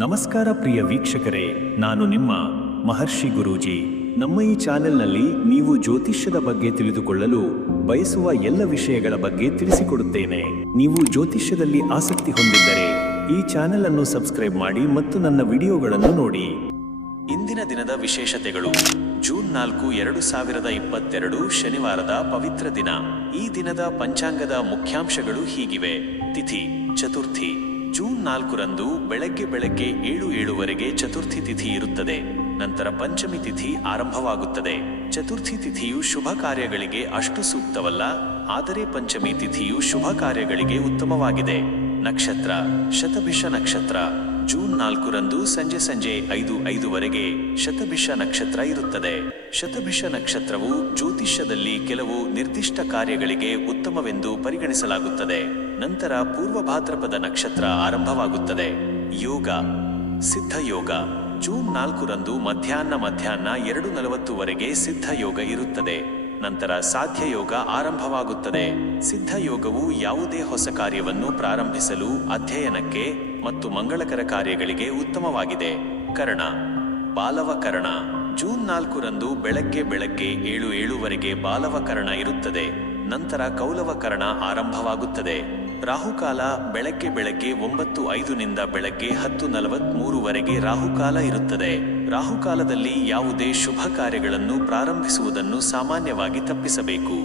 ನಮಸ್ಕಾರ ಪ್ರಿಯ ವೀಕ್ಷಕರೇ, ನಾನು ನಿಮ್ಮ ಮಹರ್ಷಿ ಗುರೂಜಿ. ನಮ್ಮ ಈ ಚಾನೆಲ್ನಲ್ಲಿ ನೀವು ಜ್ಯೋತಿಷ್ಯದ ಬಗ್ಗೆ ತಿಳಿದುಕೊಳ್ಳಲು ಬಯಸುವ ಎಲ್ಲ ವಿಷಯಗಳ ಬಗ್ಗೆ ತಿಳಿಸಿಕೊಡುತ್ತೇನೆ. ನೀವು ಜ್ಯೋತಿಷ್ಯದಲ್ಲಿ ಆಸಕ್ತಿ ಹೊಂದಿದ್ದರೆ ಈ ಚಾನೆಲ್ ಅನ್ನು ಸಬ್ಸ್ಕ್ರೈಬ್ ಮಾಡಿ ಮತ್ತು ನನ್ನ ವಿಡಿಯೋಗಳನ್ನು ನೋಡಿ. ಇಂದಿನ ದಿನದ ವಿಶೇಷತೆಗಳು: ಜೂನ್ 4, 2022 ಶನಿವಾರದ ಪವಿತ್ರ ದಿನ. ಈ ದಿನದ ಪಂಚಾಂಗದ ಮುಖ್ಯಾಂಶಗಳು ಹೀಗಿವೆ. ತಿಥಿ ಚತುರ್ಥಿ. ಜೂನ್ 4ರಂದು ಬೆಳಗ್ಗೆ 7:07ವರೆಗೆ ಚತುರ್ಥಿ ತಿಥಿ ಇರುತ್ತದೆ. ನಂತರ ಪಂಚಮಿ ತಿಥಿ ಆರಂಭವಾಗುತ್ತದೆ. ಚತುರ್ಥಿ ತಿಥಿಯು ಶುಭ ಕಾರ್ಯಗಳಿಗೆ ಅಷ್ಟು ಸೂಕ್ತವಲ್ಲ, ಆದರೆ ಪಂಚಮಿ ತಿಥಿಯು ಶುಭ ಕಾರ್ಯಗಳಿಗೆ ಉತ್ತಮವಾಗಿದೆ. ನಕ್ಷತ್ರ ಶತಭಿಷ ನಕ್ಷತ್ರ. ಜೂನ್ 4ರಂದು ಸಂಜೆ 5:05ವರೆಗೆ ಶತಭಿಷ ನಕ್ಷತ್ರ ಇರುತ್ತದೆ. ಶತಭಿಷ ನಕ್ಷತ್ರವು ಜ್ಯೋತಿಷ್ಯದಲ್ಲಿ ಕೆಲವು ನಿರ್ದಿಷ್ಟ ಕಾರ್ಯಗಳಿಗೆ ಉತ್ತಮವೆಂದು ಪರಿಗಣಿಸಲಾಗುತ್ತದೆ. ನಂತರ ಪೂರ್ವ ಭಾದ್ರಪದ ನಕ್ಷತ್ರ ಆರಂಭವಾಗುತ್ತದೆ. ಯೋಗ ಸಿದ್ಧಯೋಗ. ಜೂನ್ 4ರಂದು ಮಧ್ಯಾಹ್ನ 2:40ವರೆಗೆ ಸಿದ್ಧಯೋಗ ಇರುತ್ತದೆ. ನಂತರ ಸಾಧ್ಯಯೋಗ ಆರಂಭವಾಗುತ್ತದೆ. ಸಿದ್ಧಯೋಗವು ಯಾವುದೇ ಹೊಸ ಕಾರ್ಯವನ್ನು ಪ್ರಾರಂಭಿಸಲು, ಅಧ್ಯಯನಕ್ಕೆ ಮತ್ತು ಮಂಗಳಕರ ಕಾರ್ಯಗಳಿಗೆ ಉತ್ತಮವಾಗಿದೆ. ಕರ್ಣ ಬಾಲವಕರ್ಣ. ಜೂನ್ 4ರಂದು ಬೆಳಗ್ಗೆ 7:07ವರೆಗೆ ಬಾಲವಕರ್ಣ ಇರುತ್ತದೆ. ನಂತರ ಕೌಲವಕರ್ಣ ಆರಂಭವಾಗುತ್ತದೆ. ರಾಹುಕಾಲ ಬೆಳಗ್ಗೆ 9:05ನಿಂದ ಬೆಳಗ್ಗೆ 10:43ವರೆಗೆ ರಾಹುಕಾಲ ಇರುತ್ತದೆ. ರಾಹುಕಾಲದಲ್ಲಿ ಯಾವುದೇ ಶುಭ ಕಾರ್ಯಗಳನ್ನು ಪ್ರಾರಂಭಿಸುವುದನ್ನು ಸಾಮಾನ್ಯವಾಗಿ ತಪ್ಪಿಸಬೇಕು.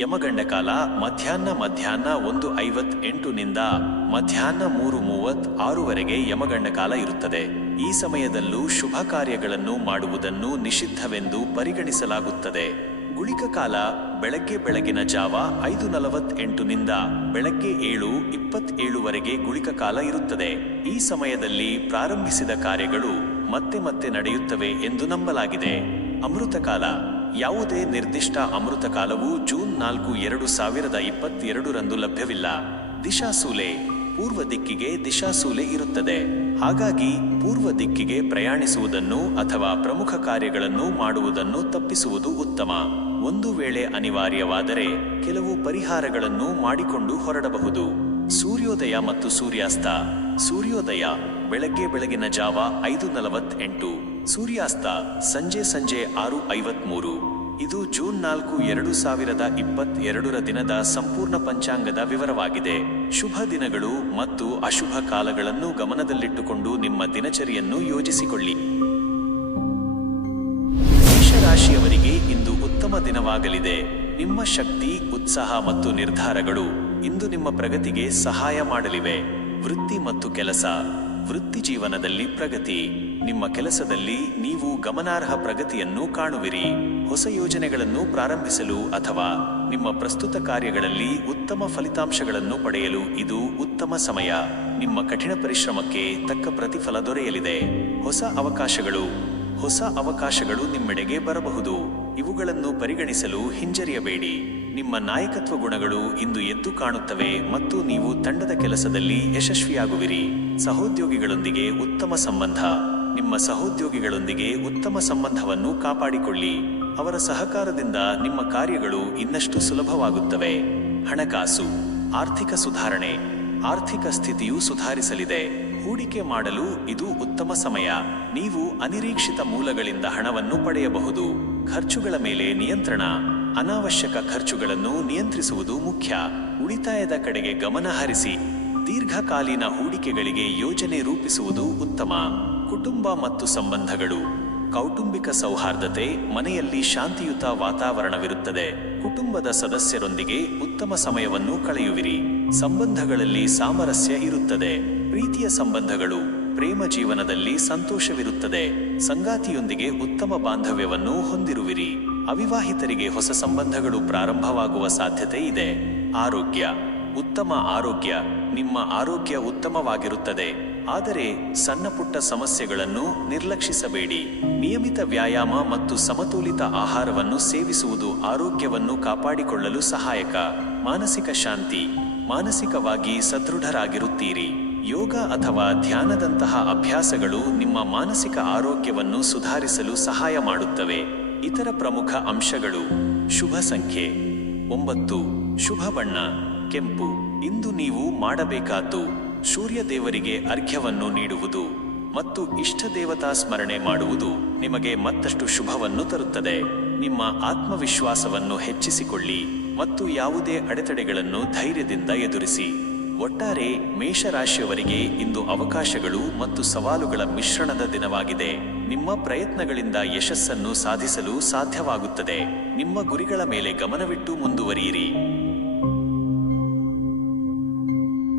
ಯಮಗಂಡಕಾಲ ಮಧ್ಯಾಹ್ನ 1:58ನಿಂದ ಮಧ್ಯಾಹ್ನ 3:36ವರೆಗೆ ಯಮಗಂಡಕಾಲ ಇರುತ್ತದೆ. ಈ ಸಮಯದಲ್ಲೂ ಶುಭ ಕಾರ್ಯಗಳನ್ನು ಮಾಡುವುದನ್ನು ನಿಷಿದ್ಧವೆಂದು ಪರಿಗಣಿಸಲಾಗುತ್ತದೆ. ಗುಳಿಕ ಕಾಲ ಬೆಳಗಿನ ಜಾವ 5:48ನಿಂದ ಬೆಳಗ್ಗೆ 7:27ವರೆಗೆ ಗುಳಿಕ ಕಾಲ ಇರುತ್ತದೆ. ಈ ಸಮಯದಲ್ಲಿ ಪ್ರಾರಂಭಿಸಿದ ಕಾರ್ಯಗಳು ಮತ್ತೆ ನಡೆಯುತ್ತವೆ ಎಂದು ನಂಬಲಾಗಿದೆ. ಅಮೃತಕಾಲ. ಯಾವುದೇ ನಿರ್ದಿಷ್ಟ ಅಮೃತಕಾಲವು ಜೂನ್ 4, 2022ರಂದು ಲಭ್ಯವಿಲ್ಲ. ದಿಶಾಸೂಲೆ. ಪೂರ್ವ ದಿಕ್ಕಿಗೆ ದಿಶಾಸೂಲೆ ಇರುತ್ತದೆ. ಹಾಗಾಗಿ ಪೂರ್ವ ದಿಕ್ಕಿಗೆ ಪ್ರಯಾಣಿಸುವುದನ್ನು ಅಥವಾ ಪ್ರಮುಖ ಕಾರ್ಯಗಳನ್ನು ಮಾಡುವುದನ್ನು ತಪ್ಪಿಸುವುದು ಉತ್ತಮ. ಒಂದು ವೇಳೆ ಅನಿವಾರ್ಯವಾದರೆ ಕೆಲವು ಪರಿಹಾರಗಳನ್ನು ಮಾಡಿಕೊಂಡು ಹೊರಡಬಹುದು. ಸೂರ್ಯೋದಯ ಮತ್ತು ಸೂರ್ಯಾಸ್ತ. ಸೂರ್ಯೋದಯ ಬೆಳಗಿನ ಜಾವ 5:48. ಸೂರ್ಯಾಸ್ತ ಸಂಜೆ 6:53. ಇದು ಜೂನ್ 4, 2022ರ ದಿನದ ಸಂಪೂರ್ಣ ಪಂಚಾಂಗದ ವಿವರವಾಗಿದೆ. ಶುಭ ದಿನಗಳು ಮತ್ತು ಅಶುಭ ಕಾಲಗಳನ್ನು ಗಮನದಲ್ಲಿಟ್ಟುಕೊಂಡು ನಿಮ್ಮ ದಿನಚರಿಯನ್ನು ಯೋಜಿಸಿಕೊಳ್ಳಿ. ಮೇಷರಾಶಿಯವರಿಗೆ ಇಂದು ಉತ್ತಮ ದಿನವಾಗಲಿದೆ. ನಿಮ್ಮ ಶಕ್ತಿ, ಉತ್ಸಾಹ ಮತ್ತು ನಿರ್ಧಾರಗಳು ಇಂದು ನಿಮ್ಮ ಪ್ರಗತಿಗೆ ಸಹಾಯ ಮಾಡಲಿವೆ. ವೃತ್ತಿ ಮತ್ತು ಕೆಲಸ. ವೃತ್ತಿ ಜೀವನದಲ್ಲಿ ಪ್ರಗತಿ. ನಿಮ್ಮ ಕೆಲಸದಲ್ಲಿ ನೀವು ಗಮನಾರ್ಹ ಪ್ರಗತಿಯನ್ನು ಕಾಣುವಿರಿ. ಹೊಸ ಯೋಜನೆಗಳನ್ನು ಪ್ರಾರಂಭಿಸಲು ಅಥವಾ ನಿಮ್ಮ ಪ್ರಸ್ತುತ ಕಾರ್ಯಗಳಲ್ಲಿ ಉತ್ತಮ ಫಲಿತಾಂಶಗಳನ್ನು ಪಡೆಯಲು ಇದು ಉತ್ತಮ ಸಮಯ. ನಿಮ್ಮ ಕಠಿಣ ಪರಿಶ್ರಮಕ್ಕೆ ತಕ್ಕ ಪ್ರತಿಫಲ ದೊರೆಯಲಿದೆ. ಹೊಸ ಅವಕಾಶಗಳು ನಿಮ್ಮೆಡೆಗೆ ಬರಬಹುದು. ಇವುಗಳನ್ನು ಪರಿಗಣಿಸಲು ಹಿಂಜರಿಯಬೇಡಿ. ನಿಮ್ಮ ನಾಯಕತ್ವ ಗುಣಗಳು ಇಂದು ಎದ್ದು ಕಾಣುತ್ತವೆ ಮತ್ತು ನೀವು ತಂಡದ ಕೆಲಸದಲ್ಲಿ ಯಶಸ್ವಿಯಾಗುವಿರಿ. ಸಹೋದ್ಯೋಗಿಗಳೊಂದಿಗೆ ಉತ್ತಮ ಸಂಬಂಧ. ನಿಮ್ಮ ಸಹೋದ್ಯೋಗಿಗಳೊಂದಿಗೆ ಉತ್ತಮ ಸಂಬಂಧವನ್ನು ಕಾಪಾಡಿಕೊಳ್ಳಿ. ಅವರ ಸಹಕಾರದಿಂದ ನಿಮ್ಮ ಕಾರ್ಯಗಳು ಇನ್ನಷ್ಟು ಸುಲಭವಾಗುತ್ತವೆ. ಹಣಕಾಸು. ಆರ್ಥಿಕ ಸುಧಾರಣೆ. ಆರ್ಥಿಕ ಸ್ಥಿತಿಯು ಸುಧಾರಿಸಲಿದೆ. ಹೂಡಿಕೆ ಮಾಡಲು ಇದು ಉತ್ತಮ ಸಮಯ. ನೀವು ಅನಿರೀಕ್ಷಿತ ಮೂಲಗಳಿಂದ ಹಣವನ್ನು ಪಡೆಯಬಹುದು. ಖರ್ಚುಗಳ ಮೇಲೆ ನಿಯಂತ್ರಣ. ಅನಾವಶ್ಯಕ ಖರ್ಚುಗಳನ್ನು ನಿಯಂತ್ರಿಸುವುದು ಮುಖ್ಯ. ಉಳಿತಾಯದ ಕಡೆಗೆ ಗಮನ ಹರಿಸಿ. ದೀರ್ಘಕಾಲೀನ ಹೂಡಿಕೆಗಳಿಗೆ ಯೋಜನೆ ರೂಪಿಸುವುದು ಉತ್ತಮ. ಕುಟುಂಬ ಮತ್ತು ಸಂಬಂಧಗಳು. ಕೌಟುಂಬಿಕ ಸೌಹಾರ್ದತೆ. ಮನೆಯಲ್ಲಿ ಶಾಂತಿಯುತ ವಾತಾವರಣವಿರುತ್ತದೆ. ಕುಟುಂಬದ ಸದಸ್ಯರೊಂದಿಗೆ ಉತ್ತಮ ಸಮಯವನ್ನು ಕಳೆಯುವಿರಿ. ಸಂಬಂಧಗಳಲ್ಲಿ ಸಾಮರಸ್ಯ ಇರುತ್ತದೆ. ಪ್ರೀತಿಯ ಸಂಬಂಧಗಳು. ಪ್ರೇಮ ಜೀವನದಲ್ಲಿ ಸಂತೋಷವಿರುತ್ತದೆ. ಸಂಗಾತಿಯೊಂದಿಗೆ ಉತ್ತಮ ಬಾಂಧವ್ಯವನ್ನು ಹೊಂದಿರುವಿರಿ. ಅವಿವಾಹಿತರಿಗೆ ಹೊಸ ಸಂಬಂಧಗಳು ಪ್ರಾರಂಭವಾಗುವ ಸಾಧ್ಯತೆ ಇದೆ. ಆರೋಗ್ಯ. ಉತ್ತಮ ಆರೋಗ್ಯ. ನಿಮ್ಮ ಆರೋಗ್ಯ ಉತ್ತಮವಾಗಿರುತ್ತದೆ. ಆದರೆ ಸಣ್ಣ ಪುಟ್ಟ ಸಮಸ್ಯೆಗಳನ್ನು ನಿರ್ಲಕ್ಷಿಸಬೇಡಿ. ನಿಯಮಿತ ವ್ಯಾಯಾಮ ಮತ್ತು ಸಮತೋಲಿತ ಆಹಾರವನ್ನು ಸೇವಿಸುವುದು ಆರೋಗ್ಯವನ್ನು ಕಾಪಾಡಿಕೊಳ್ಳಲು ಸಹಾಯಕ. ಮಾನಸಿಕ ಶಾಂತಿ. ಮಾನಸಿಕವಾಗಿ ಸದೃಢರಾಗಿರುತ್ತೀರಿ. ಯೋಗ ಅಥವಾ ಧ್ಯಾನದಂತಹ ಅಭ್ಯಾಸಗಳು ನಿಮ್ಮ ಮಾನಸಿಕ ಆರೋಗ್ಯವನ್ನು ಸುಧಾರಿಸಲು ಸಹಾಯ ಮಾಡುತ್ತವೆ. ಇತರ ಪ್ರಮುಖ ಅಂಶಗಳು. ಶುಭ ಸಂಖ್ಯೆ 9. ಶುಭ ಬಣ್ಣ ಕೆಂಪು. ಇಂದು ನೀವು ಮಾಡಬೇಕಾದ್ದು ಸೂರ್ಯ ದೇವರಿಗೆ ಅರ್ಘ್ಯವನ್ನು ನೀಡುವುದು ಮತ್ತು ಇಷ್ಟ ದೇವತಾ ಸ್ಮರಣೆ ಮಾಡುವುದು ನಿಮಗೆ ಮತ್ತಷ್ಟು ಶುಭವನ್ನು ತರುತ್ತದೆ. ನಿಮ್ಮ ಆತ್ಮವಿಶ್ವಾಸವನ್ನು ಹೆಚ್ಚಿಸಿಕೊಳ್ಳಿ ಮತ್ತು ಯಾವುದೇ ಅಡೆತಡೆಗಳನ್ನು ಧೈರ್ಯದಿಂದ ಎದುರಿಸಿ. ಒಟ್ಟಾರೆ ಮೇಷರಾಶಿಯವರಿಗೆ ಇಂದು ಅವಕಾಶಗಳು ಮತ್ತು ಸವಾಲುಗಳ ಮಿಶ್ರಣದ ದಿನವಾಗಿದೆ. ನಿಮ್ಮ ಪ್ರಯತ್ನಗಳಿಂದ ಯಶಸ್ಸನ್ನು ಸಾಧಿಸಲು ಸಾಧ್ಯವಾಗುತ್ತದೆ. ನಿಮ್ಮ ಗುರಿಗಳ ಮೇಲೆ ಗಮನವಿಟ್ಟು ಮುಂದುವರಿಯಿರಿ.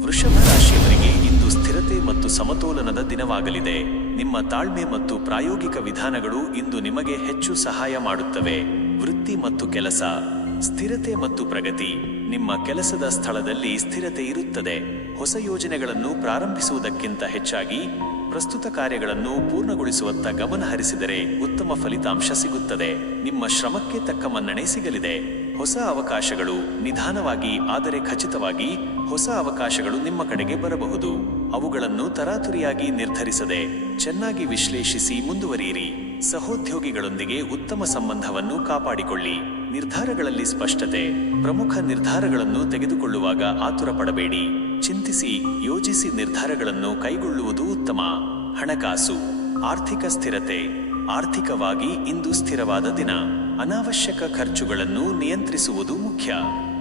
ವೃಷಭ ರಾಶಿಯವರಿಗೆ ಇಂದು ಸ್ಥಿರತೆ ಮತ್ತು ಸಮತೋಲನದ ದಿನವಾಗಲಿದೆ. ನಿಮ್ಮ ತಾಳ್ಮೆ ಮತ್ತು ಪ್ರಾಯೋಗಿಕ ವಿಧಾನಗಳು ಇಂದು ನಿಮಗೆ ಹೆಚ್ಚು ಸಹಾಯ ಮಾಡುತ್ತವೆ. ವೃತ್ತಿ ಮತ್ತು ಕೆಲಸ, ಸ್ಥಿರತೆ ಮತ್ತು ಪ್ರಗತಿ. ನಿಮ್ಮ ಕೆಲಸದ ಸ್ಥಳದಲ್ಲಿ ಸ್ಥಿರತೆ ಇರುತ್ತದೆ. ಹೊಸ ಯೋಜನೆಗಳನ್ನು ಪ್ರಾರಂಭಿಸುವುದಕ್ಕಿಂತ ಹೆಚ್ಚಾಗಿ ಪ್ರಸ್ತುತ ಕಾರ್ಯಗಳನ್ನು ಪೂರ್ಣಗೊಳಿಸುವತ್ತ ಗಮನ ಹರಿಸಿದರೆ ಉತ್ತಮ ಫಲಿತಾಂಶ ಸಿಗುತ್ತದೆ. ನಿಮ್ಮ ಶ್ರಮಕ್ಕೆ ತಕ್ಕ ಮನ್ನಣೆ ಸಿಗಲಿದೆ. ಹೊಸ ಅವಕಾಶಗಳು ನಿಧಾನವಾಗಿ ಆದರೆ ಖಚಿತವಾಗಿ ಹೊಸ ಅವಕಾಶಗಳು ನಿಮ್ಮ ಕಡೆಗೆ ಬರಬಹುದು. ಅವುಗಳನ್ನು ತರಾತುರಿಯಾಗಿ ನಿರ್ಧರಿಸದೆ ಚೆನ್ನಾಗಿ ವಿಶ್ಲೇಷಿಸಿ ಮುಂದುವರಿಯಿರಿ. ಸಹೋದ್ಯೋಗಿಗಳೊಂದಿಗೆ ಉತ್ತಮ ಸಂಬಂಧವನ್ನು ಕಾಪಾಡಿಕೊಳ್ಳಿ. ನಿರ್ಧಾರಗಳಲ್ಲಿ ಸ್ಪಷ್ಟತೆ. ಪ್ರಮುಖ ನಿರ್ಧಾರಗಳನ್ನು ತೆಗೆದುಕೊಳ್ಳುವಾಗ ಆತುರ ಪಡಬೇಡಿ. ಚಿಂತಿಸಿ ಯೋಜಿಸಿ ನಿರ್ಧಾರಗಳನ್ನು ಕೈಗೊಳ್ಳುವುದು ಉತ್ತಮ. ಹಣಕಾಸು, ಆರ್ಥಿಕ ಸ್ಥಿರತೆ. ಆರ್ಥಿಕವಾಗಿ ಇಂದು ಸ್ಥಿರವಾದ ದಿನ. ಅನಾವಶ್ಯಕ ಖರ್ಚುಗಳನ್ನು ನಿಯಂತ್ರಿಸುವುದು ಮುಖ್ಯ.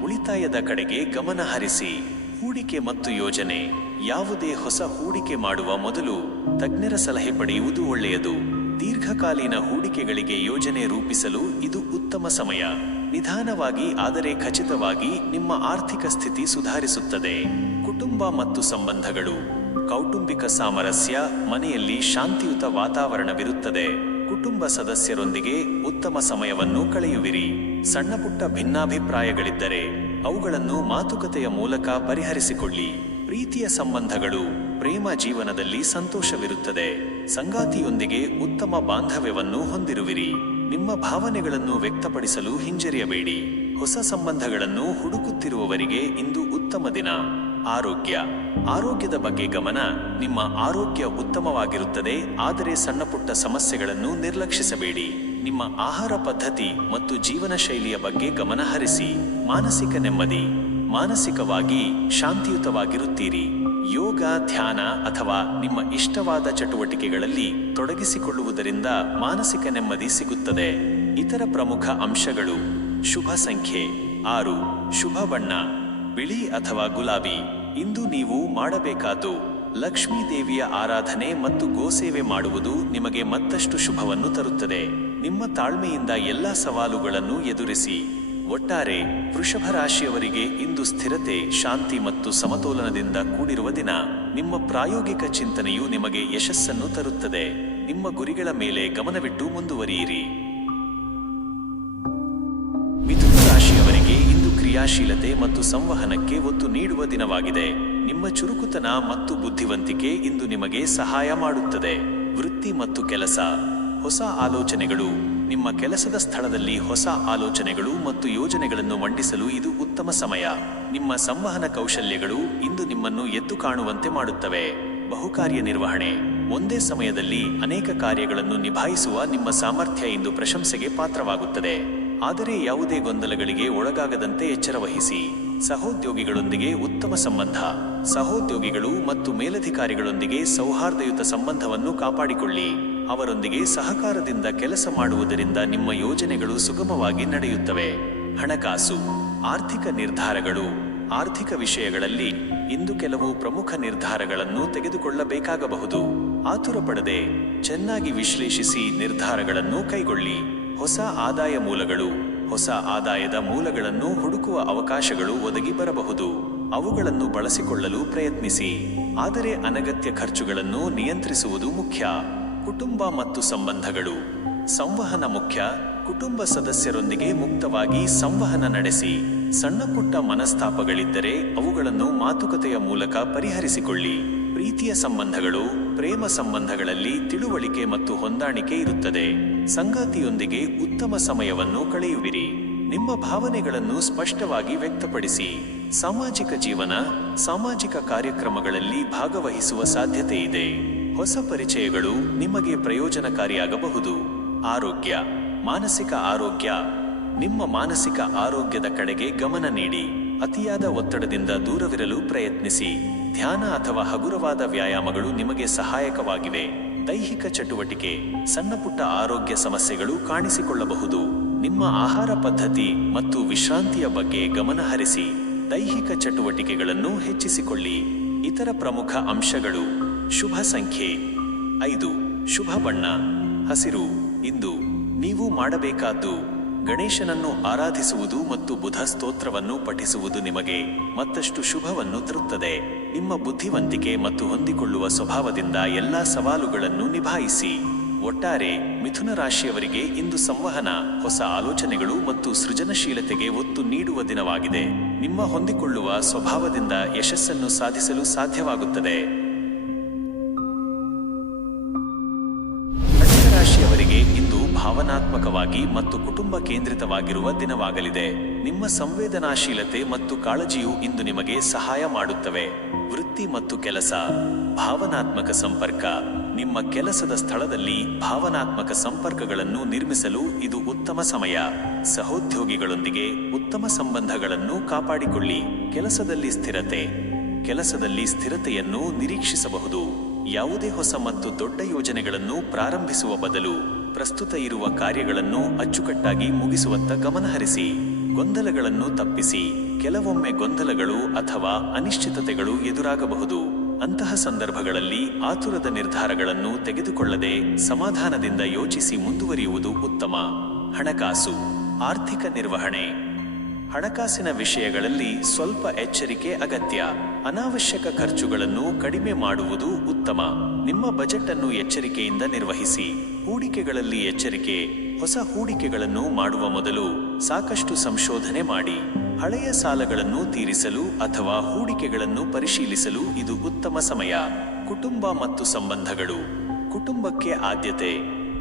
ಉಳಿತಾಯದ ಕಡೆಗೆ ಗಮನ ಹರಿಸಿ. ಹೂಡಿಕೆ ಮತ್ತು ಯೋಜನೆ. ಯಾವುದೇ ಹೊಸ ಹೂಡಿಕೆ ಮಾಡುವ ಮೊದಲು ತಜ್ಞರ ಸಲಹೆ ಪಡೆಯುವುದು ಒಳ್ಳೆಯದು. ದೀರ್ಘಕಾಲೀನ ಹೂಡಿಕೆಗಳಿಗೆ ಯೋಜನೆ ರೂಪಿಸಲು ಇದು ಉತ್ತಮ ಸಮಯ. ನಿಧಾನವಾಗಿ ಆದರೆ ಖಚಿತವಾಗಿ ನಿಮ್ಮ ಆರ್ಥಿಕ ಸ್ಥಿತಿ ಸುಧಾರಿಸುತ್ತದೆ. ಕುಟುಂಬ ಮತ್ತು ಸಂಬಂಧಗಳು. ಕೌಟುಂಬಿಕ ಸಾಮರಸ್ಯ. ಮನೆಯಲ್ಲಿ ಶಾಂತಿಯುತ ವಾತಾವರಣವಿರುತ್ತದೆ. ಕುಟುಂಬ ಸದಸ್ಯರೊಂದಿಗೆ ಉತ್ತಮ ಸಮಯವನ್ನು ಕಳೆಯುವಿರಿ. ಸಣ್ಣಪುಟ್ಟ ಭಿನ್ನಾಭಿಪ್ರಾಯಗಳಿದ್ದರೆ ಅವುಗಳನ್ನು ಮಾತುಕತೆಯ ಮೂಲಕ ಪರಿಹರಿಸಿಕೊಳ್ಳಿ. ಪ್ರೀತಿಯ ಸಂಬಂಧಗಳು. ಪ್ರೇಮ ಜೀವನದಲ್ಲಿ ಸಂತೋಷವಿರುತ್ತದೆ. ಸಂಗಾತಿಯೊಂದಿಗೆ ಉತ್ತಮ ಬಾಂಧವ್ಯವನ್ನು ಹೊಂದಿರುವಿರಿ. ನಿಮ್ಮ ಭಾವನೆಗಳನ್ನು ವ್ಯಕ್ತಪಡಿಸಲು ಹಿಂಜರಿಯಬೇಡಿ. ಹೊಸ ಸಂಬಂಧಗಳನ್ನು ಹುಡುಕುತ್ತಿರುವವರಿಗೆ ಇಂದು ಉತ್ತಮ ದಿನ. ಆರೋಗ್ಯ. ಆರೋಗ್ಯದ ಬಗ್ಗೆ ಗಮನ. ನಿಮ್ಮ ಆರೋಗ್ಯ ಉತ್ತಮವಾಗಿರುತ್ತದೆ, ಆದರೆ ಸಣ್ಣಪುಟ್ಟ ಸಮಸ್ಯೆಗಳನ್ನು ನಿರ್ಲಕ್ಷಿಸಬೇಡಿ. ನಿಮ್ಮ ಆಹಾರ ಪದ್ಧತಿ ಮತ್ತು ಜೀವನ ಶೈಲಿಯ ಬಗ್ಗೆ ಗಮನ ಹರಿಸಿ. ಮಾನಸಿಕ ನೆಮ್ಮದಿ. ಮಾನಸಿಕವಾಗಿ ಶಾಂತಿಯುತವಾಗಿರುತ್ತೀರಿ. ಯೋಗ, ಧ್ಯಾನ ಅಥವಾ ನಿಮ್ಮ ಇಷ್ಟವಾದ ಚಟುವಟಿಕೆಗಳಲ್ಲಿ ತೊಡಗಿಸಿಕೊಳ್ಳುವುದರಿಂದ ಮಾನಸಿಕ ನೆಮ್ಮದಿ ಸಿಗುತ್ತದೆ. ಇತರ ಪ್ರಮುಖ ಅಂಶಗಳು. ಶುಭ ಸಂಖ್ಯೆ 6. ಶುಭ ಬಣ್ಣ ಬಿಳಿ ಅಥವಾ ಗುಲಾಬಿ. ಇಂದು ನೀವು ಮಾಡಬೇಕಾದ್ದು ಲಕ್ಷ್ಮೀ ದೇವಿಯ ಆರಾಧನೆ ಮತ್ತು ಗೋಸೇವೆ ಮಾಡುವುದು ನಿಮಗೆ ಮತ್ತಷ್ಟು ಶುಭವನ್ನು ತರುತ್ತದೆ. ನಿಮ್ಮ ತಾಳ್ಮೆಯಿಂದ ಎಲ್ಲ ಸವಾಲುಗಳನ್ನು ಎದುರಿಸಿ. ಒಟ್ಟಾರೆ ವೃಷಭ ರಾಶಿಯವರಿಗೆ ಇಂದು ಸ್ಥಿರತೆ, ಶಾಂತಿ ಮತ್ತು ಸಮತೋಲನದಿಂದ ಕೂಡಿರುವ ದಿನ. ನಿಮ್ಮ ಪ್ರಾಯೋಗಿಕ ಚಿಂತನೆಯು ನಿಮಗೆ ಯಶಸ್ಸನ್ನು ತರುತ್ತದೆ. ನಿಮ್ಮ ಗುರಿಗಳ ಮೇಲೆ ಗಮನವಿಟ್ಟು ಮುಂದುವರಿಯಿರಿ. ಮಿಥುನ ರಾಶಿಯವರಿಗೆ ಇಂದು ಕ್ರಿಯಾಶೀಲತೆ ಮತ್ತು ಸಂವಹನಕ್ಕೆ ಒತ್ತು ನೀಡುವ ದಿನವಾಗಿದೆ. ನಿಮ್ಮ ಚುರುಕುತನ ಮತ್ತು ಬುದ್ಧಿವಂತಿಕೆ ಇಂದು ನಿಮಗೆ ಸಹಾಯ ಮಾಡುತ್ತದೆ. ವೃತ್ತಿ ಮತ್ತು ಕೆಲಸ. ಹೊಸ ಆಲೋಚನೆಗಳು. ನಿಮ್ಮ ಕೆಲಸದ ಸ್ಥಳದಲ್ಲಿ ಹೊಸ ಆಲೋಚನೆಗಳು ಮತ್ತು ಯೋಜನೆಗಳನ್ನು ಮಂಡಿಸಲು ಇದು ಉತ್ತಮ ಸಮಯ. ನಿಮ್ಮ ಸಂವಹನ ಕೌಶಲ್ಯಗಳು ಇಂದು ನಿಮ್ಮನ್ನು ಎದ್ದು ಕಾಣುವಂತೆ ಮಾಡುತ್ತವೆ. ಬಹುಕಾರ್ಯ ನಿರ್ವಹಣೆ. ಒಂದೇ ಸಮಯದಲ್ಲಿ ಅನೇಕ ಕಾರ್ಯಗಳನ್ನು ನಿಭಾಯಿಸುವ ನಿಮ್ಮ ಸಾಮರ್ಥ್ಯ ಇಂದು ಪ್ರಶಂಸೆಗೆ ಪಾತ್ರವಾಗುತ್ತದೆ. ಆದರೆ ಯಾವುದೇ ಗೊಂದಲಗಳಿಗೆ ಒಳಗಾಗದಂತೆ ಎಚ್ಚರವಹಿಸಿ. ಸಹೋದ್ಯೋಗಿಗಳೊಂದಿಗೆ ಉತ್ತಮ ಸಂಬಂಧ. ಸಹೋದ್ಯೋಗಿಗಳು ಮತ್ತು ಮೇಲಧಿಕಾರಿಗಳೊಂದಿಗೆ ಸೌಹಾರ್ದಯುತ ಸಂಬಂಧವನ್ನು ಕಾಪಾಡಿಕೊಳ್ಳಿ. ಅವರೊಂದಿಗೆ ಸಹಕಾರದಿಂದ ಕೆಲಸ ಮಾಡುವುದರಿಂದ ನಿಮ್ಮ ಯೋಜನೆಗಳು ಸುಗಮವಾಗಿ ನಡೆಯುತ್ತವೆ. ಹಣಕಾಸು. ಆರ್ಥಿಕ ನಿರ್ಧಾರಗಳು. ಆರ್ಥಿಕ ವಿಷಯಗಳಲ್ಲಿ ಇಂದು ಕೆಲವು ಪ್ರಮುಖ ನಿರ್ಧಾರಗಳನ್ನು ತೆಗೆದುಕೊಳ್ಳಬೇಕಾಗಬಹುದು. ಆತುರ ಪಡದೆ ಚೆನ್ನಾಗಿ ವಿಶ್ಲೇಷಿಸಿ ನಿರ್ಧಾರಗಳನ್ನು ಕೈಗೊಳ್ಳಿ. ಹೊಸ ಆದಾಯ ಮೂಲಗಳು. ಹೊಸ ಆದಾಯದ ಮೂಲಗಳನ್ನು ಹುಡುಕುವ ಅವಕಾಶಗಳು ಒದಗಿ ಬರಬಹುದು. ಅವುಗಳನ್ನು ಬಳಸಿಕೊಳ್ಳಲು ಪ್ರಯತ್ನಿಸಿ. ಆದರೆ ಅನಗತ್ಯ ಖರ್ಚುಗಳನ್ನು ನಿಯಂತ್ರಿಸುವುದು ಮುಖ್ಯ. ಕುಟುಂಬ ಮತ್ತು ಸಂಬಂಧಗಳು. ಸಂವಹನ ಮುಖ್ಯ. ಕುಟುಂಬ ಸದಸ್ಯರೊಂದಿಗೆ ಮುಕ್ತವಾಗಿ ಸಂವಹನ ನಡೆಸಿ. ಸಣ್ಣಪುಟ್ಟ ಮನಸ್ತಾಪಗಳಿದ್ದರೆ ಅವುಗಳನ್ನು ಮಾತುಕತೆಯ ಮೂಲಕ ಪರಿಹರಿಸಿಕೊಳ್ಳಿ. ಪ್ರೀತಿಯ ಸಂಬಂಧಗಳು. ಪ್ರೇಮ ಸಂಬಂಧಗಳಲ್ಲಿ ತಿಳುವಳಿಕೆ ಮತ್ತು ಹೊಂದಾಣಿಕೆ ಇರುತ್ತದೆ. ಸಂಗಾತಿಯೊಂದಿಗೆ ಉತ್ತಮ ಸಮಯವನ್ನು ಕಳೆಯುವಿರಿ. ನಿಮ್ಮ ಭಾವನೆಗಳನ್ನು ಸ್ಪಷ್ಟವಾಗಿ ವ್ಯಕ್ತಪಡಿಸಿ. ಸಾಮಾಜಿಕ ಜೀವನ. ಸಾಮಾಜಿಕ ಕಾರ್ಯಕ್ರಮಗಳಲ್ಲಿ ಭಾಗವಹಿಸುವ ಸಾಧ್ಯತೆ ಇದೆ. ಹೊಸ ಪರಿಚಯಗಳು ನಿಮಗೆ ಪ್ರಯೋಜನಕಾರಿಯಾಗಬಹುದು. ಆರೋಗ್ಯ. ಮಾನಸಿಕ ಆರೋಗ್ಯ. ನಿಮ್ಮ ಮಾನಸಿಕ ಆರೋಗ್ಯದ ಕಡೆಗೆ ಗಮನ ನೀಡಿ. ಅತಿಯಾದ ಒತ್ತಡದಿಂದ ದೂರವಿರಲು ಪ್ರಯತ್ನಿಸಿ. ಧ್ಯಾನ ಅಥವಾ ಹಗುರವಾದ ವ್ಯಾಯಾಮಗಳು ನಿಮಗೆ ಸಹಾಯಕವಾಗಿವೆ. ದೈಹಿಕ ಚಟುವಟಿಕೆ. ಸಣ್ಣಪುಟ್ಟ ಆರೋಗ್ಯ ಸಮಸ್ಯೆಗಳು ಕಾಣಿಸಿಕೊಳ್ಳಬಹುದು. ನಿಮ್ಮ ಆಹಾರ ಪದ್ಧತಿ ಮತ್ತು ವಿಶ್ರಾಂತಿಯ ಬಗ್ಗೆ ಗಮನ ಹರಿಸಿ ದೈಹಿಕ ಚಟುವಟಿಕೆಗಳನ್ನು ಹೆಚ್ಚಿಸಿಕೊಳ್ಳಿ. ಇತರ ಪ್ರಮುಖ ಅಂಶಗಳು: ಶುಭ ಸಂಖ್ಯೆ 5, ಶುಭ ಬಣ್ಣ ಹಸಿರು. ಇಂದು ನೀವು ಮಾಡಬೇಕಾದ್ದು ಗಣೇಶನನ್ನು ಆರಾಧಿಸುವುದು ಮತ್ತು ಬುಧ ಸ್ತೋತ್ರವನ್ನು ಪಠಿಸುವುದು ನಿಮಗೆ ಮತ್ತಷ್ಟು ಶುಭವನ್ನು ತರುತ್ತದೆ. ನಿಮ್ಮ ಬುದ್ಧಿವಂತಿಕೆ ಮತ್ತು ಹೊಂದಿಕೊಳ್ಳುವ ಸ್ವಭಾವದಿಂದ ಎಲ್ಲಾ ಸವಾಲುಗಳನ್ನು ನಿಭಾಯಿಸಿ. ಒಟ್ಟಾರೆ ಮಿಥುನ ರಾಶಿಯವರಿಗೆ ಇಂದು ಸಂವಹನ, ಹೊಸ ಆಲೋಚನೆಗಳು ಮತ್ತು ಸೃಜನಶೀಲತೆಗೆ ಒತ್ತು ನೀಡುವ ದಿನವಾಗಿದೆ. ನಿಮ್ಮ ಹೊಂದಿಕೊಳ್ಳುವ ಸ್ವಭಾವದಿಂದ ಯಶಸ್ಸನ್ನು ಸಾಧಿಸಲು ಸಾಧ್ಯವಾಗುತ್ತದೆ. ಕಟಕ ರಾಶಿಯವರಿಗೆ ಇಂದು ಭಾವನಾತ್ಮಕವಾಗಿ ಮತ್ತು ಕುಟುಂಬ ಕೇಂದ್ರಿತವಾಗಿರುವ ದಿನವಾಗಲಿದೆ. ನಿಮ್ಮ ಸಂವೇದನಾಶೀಲತೆ ಮತ್ತು ಕಾಳಜಿಯು ಇಂದು ನಿಮಗೆ ಸಹಾಯ ಮಾಡುತ್ತವೆ. ವೃತ್ತಿ ಮತ್ತು ಕೆಲಸ. ಭಾವನಾತ್ಮಕ ಸಂಪರ್ಕ. ನಿಮ್ಮ ಕೆಲಸದ ಸ್ಥಳದಲ್ಲಿ ಭಾವನಾತ್ಮಕ ಸಂಪರ್ಕಗಳನ್ನು ನಿರ್ಮಿಸಲು ಇದು ಉತ್ತಮ ಸಮಯ. ಸಹೋದ್ಯೋಗಿಗಳೊಂದಿಗೆ ಉತ್ತಮ ಸಂಬಂಧಗಳನ್ನು ಕಾಪಾಡಿಕೊಳ್ಳಿ. ಕೆಲಸದಲ್ಲಿ ಸ್ಥಿರತೆಯನ್ನು ನಿರೀಕ್ಷಿಸಬಹುದು. ಯಾವುದೇ ಹೊಸ ಮತ್ತು ದೊಡ್ಡ ಯೋಜನೆಗಳನ್ನು ಪ್ರಾರಂಭಿಸುವ ಬದಲು ಪ್ರಸ್ತುತ ಇರುವ ಕಾರ್ಯಗಳನ್ನು ಅಚ್ಚುಕಟ್ಟಾಗಿ ಮುಗಿಸುವತ್ತ ಗಮನಹರಿಸಿ. ಗೊಂದಲಗಳನ್ನು ತಪ್ಪಿಸಿ. ಕೆಲವೊಮ್ಮೆ ಗೊಂದಲಗಳು ಅಥವಾ ಅನಿಶ್ಚಿತತೆಗಳು ಎದುರಾಗಬಹುದು. ಅಂತಹ ಸಂದರ್ಭಗಳಲ್ಲಿ ಆತುರದ ನಿರ್ಧಾರಗಳನ್ನು ತೆಗೆದುಕೊಳ್ಳದೆ ಸಮಾಧಾನದಿಂದ ಯೋಚಿಸಿ ಮುಂದುವರಿಯುವುದು ಉತ್ತಮ. ಹಣಕಾಸು. ಆರ್ಥಿಕ ನಿರ್ವಹಣೆ. ಹಣಕಾಸಿನ ವಿಷಯಗಳಲ್ಲಿ ಸ್ವಲ್ಪ ಎಚ್ಚರಿಕೆ ಅಗತ್ಯ. ಅನಾವಶ್ಯಕ ಖರ್ಚುಗಳನ್ನು ಕಡಿಮೆ ಮಾಡುವುದು ಉತ್ತಮ. ನಿಮ್ಮ ಬಜೆಟ್ ಅನ್ನು ಎಚ್ಚರಿಕೆಯಿಂದ ನಿರ್ವಹಿಸಿ. ಹೂಡಿಕೆಗಳಲ್ಲಿ ಎಚ್ಚರಿಕೆ. ಹೊಸ ಹೂಡಿಕೆಗಳನ್ನು ಮಾಡುವ ಮೊದಲು ಸಾಕಷ್ಟು ಸಂಶೋಧನೆ ಮಾಡಿ. ಹಳೆಯ ಸಾಲಗಳನ್ನು ತೀರಿಸಲು ಅಥವಾ ಹೂಡಿಕೆಗಳನ್ನು ಪರಿಶೀಲಿಸಲು ಇದು ಉತ್ತಮ ಸಮಯ. ಕುಟುಂಬ ಮತ್ತು ಸಂಬಂಧಗಳು. ಕುಟುಂಬಕ್ಕೆ ಆದ್ಯತೆ.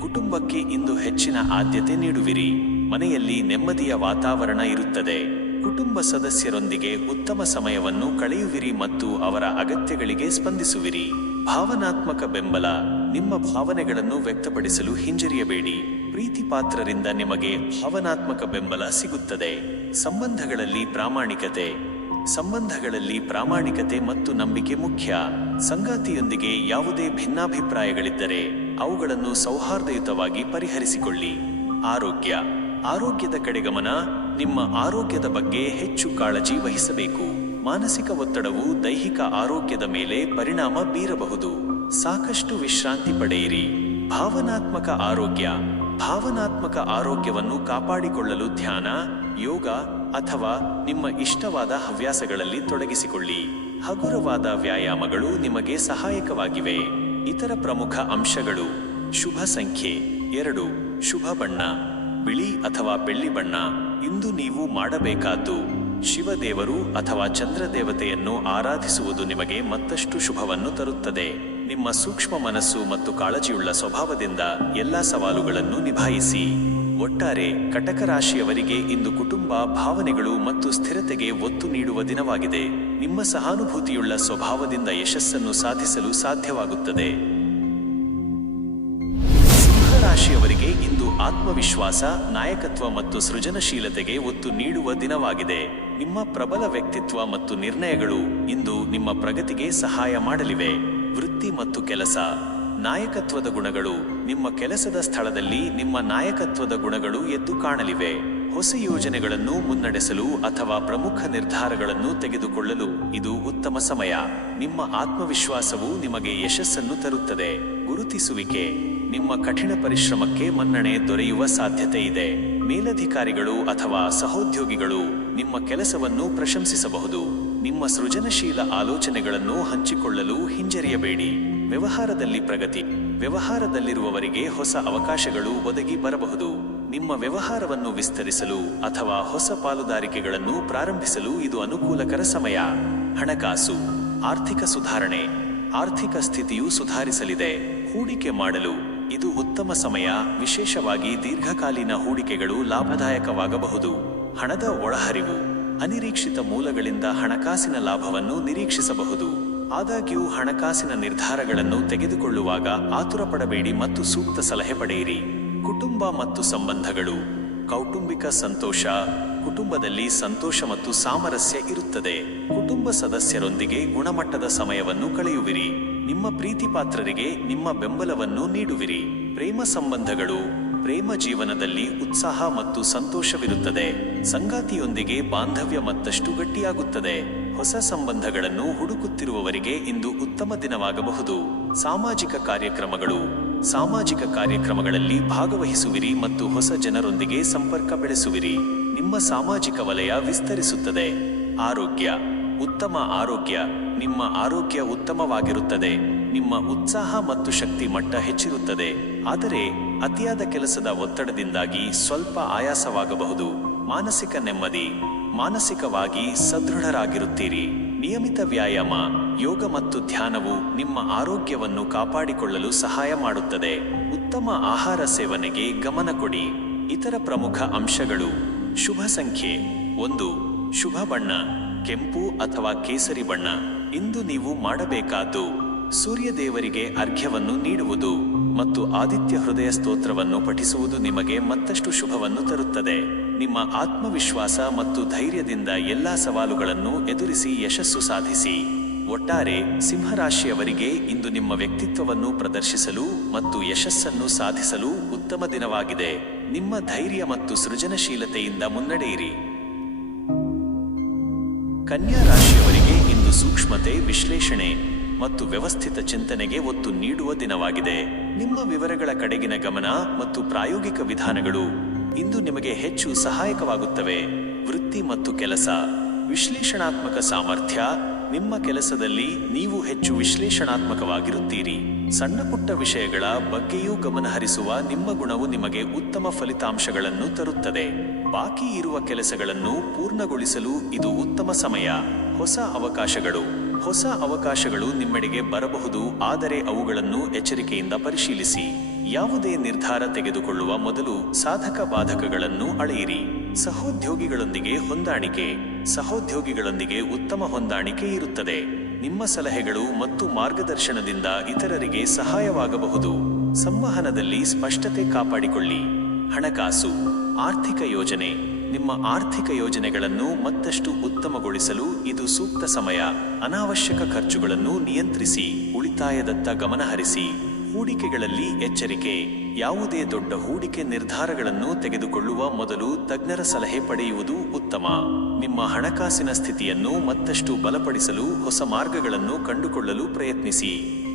ಕುಟುಂಬಕ್ಕೆ ಇಂದು ಹೆಚ್ಚಿನ ಆದ್ಯತೆ ನೀಡುವಿರಿ. ಮನೆಯಲ್ಲಿ ನೆಮ್ಮದಿಯ ವಾತಾವರಣ ಇರುತ್ತದೆ. ಕುಟುಂಬ ಸದಸ್ಯರೊಂದಿಗೆ ಉತ್ತಮ ಸಮಯವನ್ನು ಕಳೆಯುವಿರಿ ಮತ್ತು ಅವರ ಅಗತ್ಯಗಳಿಗೆ ಸ್ಪಂದಿಸುವಿರಿ. ಭಾವನಾತ್ಮಕ ಬೆಂಬಲ. ನಿಮ್ಮ ಭಾವನೆಗಳನ್ನು ವ್ಯಕ್ತಪಡಿಸಲು ಹಿಂಜರಿಯಬೇಡಿ. ಪ್ರೀತಿ ಪಾತ್ರರಿಂದ ನಿಮಗೆ ಭಾವನಾತ್ಮಕ ಬೆಂಬಲ ಸಿಗುತ್ತದೆ. ಸಂಬಂಧಗಳಲ್ಲಿ ಪ್ರಾಮಾಣಿಕತೆ ಮತ್ತು ನಂಬಿಕೆ ಮುಖ್ಯ. ಸಂಗಾತಿಯೊಂದಿಗೆ ಯಾವುದೇ ಭಿನ್ನಾಭಿಪ್ರಾಯಗಳಿದ್ದರೆ ಅವುಗಳನ್ನು ಸೌಹಾರ್ದಯುತವಾಗಿ ಪರಿಹರಿಸಿಕೊಳ್ಳಿ. ಆರೋಗ್ಯದ ಕಡೆ ಗಮನ. ನಿಮ್ಮ ಆರೋಗ್ಯದ ಬಗ್ಗೆ ಹೆಚ್ಚು ಕಾಳಜಿ ವಹಿಸಬೇಕು. ಮಾನಸಿಕ ಒತ್ತಡವು ದೈಹಿಕ ಆರೋಗ್ಯದ ಮೇಲೆ ಪರಿಣಾಮ ಬೀರಬಹುದು. ಸಾಕಷ್ಟು ವಿಶ್ರಾಂತಿ ಪಡೆಯಿರಿ. ಭಾವನಾತ್ಮಕ ಆರೋಗ್ಯವನ್ನು ಕಾಪಾಡಿಕೊಳ್ಳಲು ಧ್ಯಾನ, ಯೋಗ ಅಥವಾ ನಿಮ್ಮ ಇಷ್ಟವಾದ ಹವ್ಯಾಸಗಳಲ್ಲಿ ತೊಡಗಿಸಿಕೊಳ್ಳಿ. ಹಗುರವಾದ ವ್ಯಾಯಾಮಗಳು ನಿಮಗೆ ಸಹಾಯಕವಾಗಿವೆ. ಇತರ ಪ್ರಮುಖ ಅಂಶಗಳು: ಶುಭ ಸಂಖ್ಯೆ 2, ಶುಭ ಬಣ್ಣ ಬಿಳಿ ಅಥವಾ ಬೆಳ್ಳಿ ಬಣ್ಣ. ಇಂದು ನೀವು ಮಾಡಬೇಕಾದ್ದು ಶಿವದೇವರು ಅಥವಾ ಚಂದ್ರದೇವತೆಯನ್ನು ಆರಾಧಿಸುವುದು ನಿಮಗೆ ಮತ್ತಷ್ಟು ಶುಭವನ್ನು ತರುತ್ತದೆ. ನಿಮ್ಮ ಸೂಕ್ಷ್ಮ ಮನಸ್ಸು ಮತ್ತು ಕಾಳಜಿಯುಳ್ಳ ಸ್ವಭಾವದಿಂದ ಎಲ್ಲಾ ಸವಾಲುಗಳನ್ನು ನಿಭಾಯಿಸಿ. ಒಟ್ಟಾರೆ ಕಟಕ ರಾಶಿಯವರಿಗೆ ಇಂದು ಕುಟುಂಬ, ಭಾವನೆಗಳು ಮತ್ತು ಸ್ಥಿರತೆಗೆ ಒತ್ತು ನೀಡುವ ದಿನವಾಗಿದೆ. ನಿಮ್ಮ ಸಹಾನುಭೂತಿಯುಳ್ಳ ಸ್ವಭಾವದಿಂದ ಯಶಸ್ಸನ್ನು ಸಾಧಿಸಲು ಸಾಧ್ಯವಾಗುತ್ತದೆ. ರಾಶಿಯವರಿಗೆ ಇಂದು ಆತ್ಮವಿಶ್ವಾಸ, ನಾಯಕತ್ವ ಮತ್ತು ಸೃಜನಶೀಲತೆಗೆ ಒತ್ತು ನೀಡುವ ದಿನವಾಗಿದೆ. ನಿಮ್ಮ ಪ್ರಬಲ ವ್ಯಕ್ತಿತ್ವ ಮತ್ತು ನಿರ್ಣಯಗಳು ಇಂದು ನಿಮ್ಮ ಪ್ರಗತಿಗೆ ಸಹಾಯ ಮಾಡಲಿವೆ. ವೃತ್ತಿ ಮತ್ತು ಕೆಲಸ. ನಾಯಕತ್ವದ ಗುಣಗಳು. ನಿಮ್ಮ ಕೆಲಸದ ಸ್ಥಳದಲ್ಲಿ ನಿಮ್ಮ ನಾಯಕತ್ವದ ಗುಣಗಳು ಎದ್ದು ಕಾಣಲಿವೆ. ಹೊಸ ಯೋಜನೆಗಳನ್ನು ಮುನ್ನಡೆಸಲು ಅಥವಾ ಪ್ರಮುಖ ನಿರ್ಧಾರಗಳನ್ನು ತೆಗೆದುಕೊಳ್ಳಲು ಇದು ಉತ್ತಮ ಸಮಯ. ನಿಮ್ಮ ಆತ್ಮವಿಶ್ವಾಸವು ನಿಮಗೆ ಯಶಸ್ಸನ್ನು ತರುತ್ತದೆ. ಗುರುತಿಸುವಿಕೆ. ನಿಮ್ಮ ಕಠಿಣ ಪರಿಶ್ರಮಕ್ಕೆ ಮನ್ನಣೆ ದೊರೆಯುವ ಸಾಧ್ಯತೆ ಇದೆ. ಮೇಲಧಿಕಾರಿಗಳು ಅಥವಾ ಸಹೋದ್ಯೋಗಿಗಳು ನಿಮ್ಮ ಕೆಲಸವನ್ನು ಪ್ರಶಂಸಿಸಬಹುದು. ನಿಮ್ಮ ಸೃಜನಶೀಲ ಆಲೋಚನೆಗಳನ್ನು ಹಂಚಿಕೊಳ್ಳಲು ಹಿಂಜರಿಯಬೇಡಿ. ವ್ಯವಹಾರದಲ್ಲಿ ಪ್ರಗತಿ. ವ್ಯವಹಾರದಲ್ಲಿರುವವರಿಗೆ ಹೊಸ ಅವಕಾಶಗಳು ಒದಗಿ ಬರಬಹುದು. ನಿಮ್ಮ ವ್ಯವಹಾರವನ್ನು ವಿಸ್ತರಿಸಲು ಅಥವಾ ಹೊಸ ಪಾಲುದಾರಿಕೆಗಳನ್ನು ಪ್ರಾರಂಭಿಸಲು ಇದು ಅನುಕೂಲಕರ ಸಮಯ. ಹಣಕಾಸು. ಆರ್ಥಿಕ ಸುಧಾರಣೆ. ಆರ್ಥಿಕ ಸ್ಥಿತಿಯು ಸುಧಾರಿಸಲಿದೆ. ಹೂಡಿಕೆ ಮಾಡಲು ಇದು ಉತ್ತಮ ಸಮಯ. ವಿಶೇಷವಾಗಿ ದೀರ್ಘಕಾಲೀನ ಹೂಡಿಕೆಗಳು ಲಾಭದಾಯಕವಾಗಬಹುದು. ಹಣದ ಒಳಹರಿವು. ಅನಿರೀಕ್ಷಿತ ಮೂಲಗಳಿಂದ ಹಣಕಾಸಿನ ಲಾಭವನ್ನು ನಿರೀಕ್ಷಿಸಬಹುದು. ಆದಾಗ್ಯೂ ಹಣಕಾಸಿನ ನಿರ್ಧಾರಗಳನ್ನು ತೆಗೆದುಕೊಳ್ಳುವಾಗ ಆತುರಪಡಬೇಡಿ ಮತ್ತು ಸೂಕ್ತ ಸಲಹೆ ಪಡೆಯಿರಿ. ಕುಟುಂಬ ಮತ್ತು ಸಂಬಂಧಗಳು. ಕೌಟುಂಬಿಕ ಸಂತೋಷ. ಕುಟುಂಬದಲ್ಲಿ ಸಂತೋಷ ಮತ್ತು ಸಾಮರಸ್ಯ ಇರುತ್ತದೆ. ಕುಟುಂಬ ಸದಸ್ಯರೊಂದಿಗೆ ಗುಣಮಟ್ಟದ ಸಮಯವನ್ನು ಕಳೆಯುವಿರಿ. ನಿಮ್ಮ ಪ್ರೀತಿಪಾತ್ರರಿಗೆ ನಿಮ್ಮ ಬೆಂಬಲವನ್ನು ನೀಡುವಿರಿ. ಪ್ರೇಮ ಸಂಬಂಧಗಳು, ಪ್ರೇಮ ಜೀವನದಲ್ಲಿ ಉತ್ಸಾಹ ಮತ್ತು ಸಂತೋಷವಿರುತ್ತದೆ. ಸಂಗಾತಿಯೊಂದಿಗೆ ಬಾಂಧವ್ಯ ಮತ್ತಷ್ಟು ಗಟ್ಟಿಯಾಗುತ್ತದೆ. ಹೊಸ ಸಂಬಂಧಗಳನ್ನು ಹುಡುಕುತ್ತಿರುವವರಿಗೆ ಇಂದು ಉತ್ತಮ ದಿನವಾಗಬಹುದು. ಸಾಮಾಜಿಕ ಕಾರ್ಯಕ್ರಮಗಳು, ಸಾಮಾಜಿಕ ಕಾರ್ಯಕ್ರಮಗಳಲ್ಲಿ ಭಾಗವಹಿಸುವಿರಿ ಮತ್ತು ಹೊಸ ಜನರೊಂದಿಗೆ ಸಂಪರ್ಕ ಬೆಳೆಸುವಿರಿ. ನಿಮ್ಮ ಸಾಮಾಜಿಕ ವಲಯ ವಿಸ್ತರಿಸುತ್ತದೆ. ಆರೋಗ್ಯ, ಉತ್ತಮ ಆರೋಗ್ಯ. ನಿಮ್ಮ ಆರೋಗ್ಯ ಉತ್ತಮವಾಗಿರುತ್ತದೆ. ನಿಮ್ಮ ಉತ್ಸಾಹ ಮತ್ತು ಶಕ್ತಿ ಮಟ್ಟ ಹೆಚ್ಚಿರುತ್ತದೆ. ಆದರೆ ಅತಿಯಾದ ಕೆಲಸದ ಒತ್ತಡದಿಂದಾಗಿ ಸ್ವಲ್ಪ ಆಯಾಸವಾಗಬಹುದು. ಮಾನಸಿಕ ನೆಮ್ಮದಿ, ಮಾನಸಿಕವಾಗಿ ಸದೃಢರಾಗಿರುತ್ತೀರಿ. ನಿಯಮಿತ ವ್ಯಾಯಾಮ, ಯೋಗ ಮತ್ತು ಧ್ಯಾನವು ನಿಮ್ಮ ಆರೋಗ್ಯವನ್ನು ಕಾಪಾಡಿಕೊಳ್ಳಲು ಸಹಾಯ ಮಾಡುತ್ತದೆ. ಉತ್ತಮ ಆಹಾರ ಸೇವನೆಗೆ ಗಮನ ಕೊಡಿ. ಇತರ ಪ್ರಮುಖ ಅಂಶಗಳು: ಶುಭ ಸಂಖ್ಯೆ 1, ಶುಭ ಬಣ್ಣ ಕೆಂಪು ಅಥವಾ ಕೇಸರಿ ಬಣ್ಣ. ಇಂದು ನೀವು ಮಾಡಬೇಕಾದ್ದು ಸೂರ್ಯದೇವರಿಗೆ ಅರ್ಘ್ಯವನ್ನು ನೀಡುವುದು ಮತ್ತು ಆದಿತ್ಯ ಹೃದಯ ಸ್ತೋತ್ರವನ್ನು ಪಠಿಸುವುದು ನಿಮಗೆ ಮತ್ತಷ್ಟು ಶುಭವನ್ನು ತರುತ್ತದೆ. ನಿಮ್ಮ ಆತ್ಮವಿಶ್ವಾಸ ಮತ್ತು ಧೈರ್ಯದಿಂದ ಎಲ್ಲಾ ಸವಾಲುಗಳನ್ನು ಎದುರಿಸಿ ಯಶಸ್ಸು ಸಾಧಿಸಿ. ಒಟ್ಟಾರೆ ಸಿಂಹರಾಶಿಯವರಿಗೆ ಇಂದು ನಿಮ್ಮ ವ್ಯಕ್ತಿತ್ವವನ್ನು ಪ್ರದರ್ಶಿಸಲು ಮತ್ತು ಯಶಸ್ಸನ್ನು ಸಾಧಿಸಲು ಉತ್ತಮ ದಿನವಾಗಿದೆ. ನಿಮ್ಮ ಧೈರ್ಯ ಮತ್ತು ಸೃಜನಶೀಲತೆಯಿಂದ ಮುನ್ನಡೆಯಿರಿ. ಕನ್ಯಾ ರಾಶಿಯವರಿಗೆ ಇಂದು ಸೂಕ್ಷ್ಮತೆ, ವಿಶ್ಲೇಷಣೆ ಮತ್ತು ವ್ಯವಸ್ಥಿತ ಚಿಂತನೆಗೆ ಒತ್ತು ನೀಡುವ ದಿನವಾಗಿದೆ. ನಿಮ್ಮ ವಿವರಗಳ ಕಡೆಗಿನ ಗಮನ ಮತ್ತು ಪ್ರಾಯೋಗಿಕ ವಿಧಾನಗಳು ಇಂದು ನಿಮಗೆ ಹೆಚ್ಚು ಸಹಾಯಕವಾಗುತ್ತವೆ. ವೃತ್ತಿ ಮತ್ತು ಕೆಲಸ, ವಿಶ್ಲೇಷಣಾತ್ಮಕ ಸಾಮರ್ಥ್ಯ. ನಿಮ್ಮ ಕೆಲಸದಲ್ಲಿ ನೀವು ಹೆಚ್ಚು ವಿಶ್ಲೇಷಣಾತ್ಮಕವಾಗಿರುತ್ತೀರಿ. ಸಣ್ಣ ಪುಟ್ಟ ವಿಷಯಗಳ ಬಗ್ಗೆಯೂ ಗಮನಹರಿಸುವ ನಿಮ್ಮ ಗುಣವು ನಿಮಗೆ ಉತ್ತಮ ಫಲಿತಾಂಶಗಳನ್ನು ತರುತ್ತದೆ. ಬಾಕಿ ಇರುವ ಕೆಲಸಗಳನ್ನು ಪೂರ್ಣಗೊಳಿಸಲು ಇದು ಉತ್ತಮ ಸಮಯ. ಹೊಸ ಅವಕಾಶಗಳು, ಹೊಸ ಅವಕಾಶಗಳು ನಿಮ್ಮೆಡೆಗೆ ಬರಬಹುದು, ಆದರೆ ಅವುಗಳನ್ನು ಎಚ್ಚರಿಕೆಯಿಂದ ಪರಿಶೀಲಿಸಿ. ಯಾವುದೇ ನಿರ್ಧಾರ ತೆಗೆದುಕೊಳ್ಳುವ ಮೊದಲು ಸಾಧಕ ಬಾಧಕಗಳನ್ನು ಅಳೆಯಿರಿ. ಸಹೋದ್ಯೋಗಿಗಳೊಂದಿಗೆ ಹೊಂದಾಣಿಕೆ, ಸಹೋದ್ಯೋಗಿಗಳೊಂದಿಗೆ ಉತ್ತಮ ಹೊಂದಾಣಿಕೆ ಇರುತ್ತದೆ. ನಿಮ್ಮ ಸಲಹೆಗಳು ಮತ್ತು ಮಾರ್ಗದರ್ಶನದಿಂದ ಇತರರಿಗೆ ಸಹಾಯವಾಗಬಹುದು. ಸಂವಹನದಲ್ಲಿ ಸ್ಪಷ್ಟತೆ ಕಾಪಾಡಿಕೊಳ್ಳಿ. ಹಣಕಾಸು, ಆರ್ಥಿಕ ಯೋಜನೆ. ನಿಮ್ಮ ಆರ್ಥಿಕ ಯೋಜನೆಗಳನ್ನು ಮತ್ತಷ್ಟು ಉತ್ತಮಗೊಳಿಸಲು ಇದು ಸೂಕ್ತ ಸಮಯ. ಅನಾವಶ್ಯಕ ಖರ್ಚುಗಳನ್ನು ನಿಯಂತ್ರಿಸಿ, ಉಳಿತಾಯದತ್ತ ಗಮನಹರಿಸಿ. ಹೂಡಿಕೆಗಳಲ್ಲಿ ಎಚ್ಚರಿಕೆ. ಯಾವುದೇ ದೊಡ್ಡ ಹೂಡಿಕೆ ನಿರ್ಧಾರಗಳನ್ನು ತೆಗೆದುಕೊಳ್ಳುವ ಮೊದಲು ತಜ್ಞರ ಸಲಹೆ ಪಡೆಯುವುದು ಉತ್ತಮ. ನಿಮ್ಮ ಹಣಕಾಸಿನ ಸ್ಥಿತಿಯನ್ನು ಮತ್ತಷ್ಟು ಬಲಪಡಿಸಲು ಹೊಸ ಮಾರ್ಗಗಳನ್ನು ಕಂಡುಕೊಳ್ಳಲು ಪ್ರಯತ್ನಿಸಿ.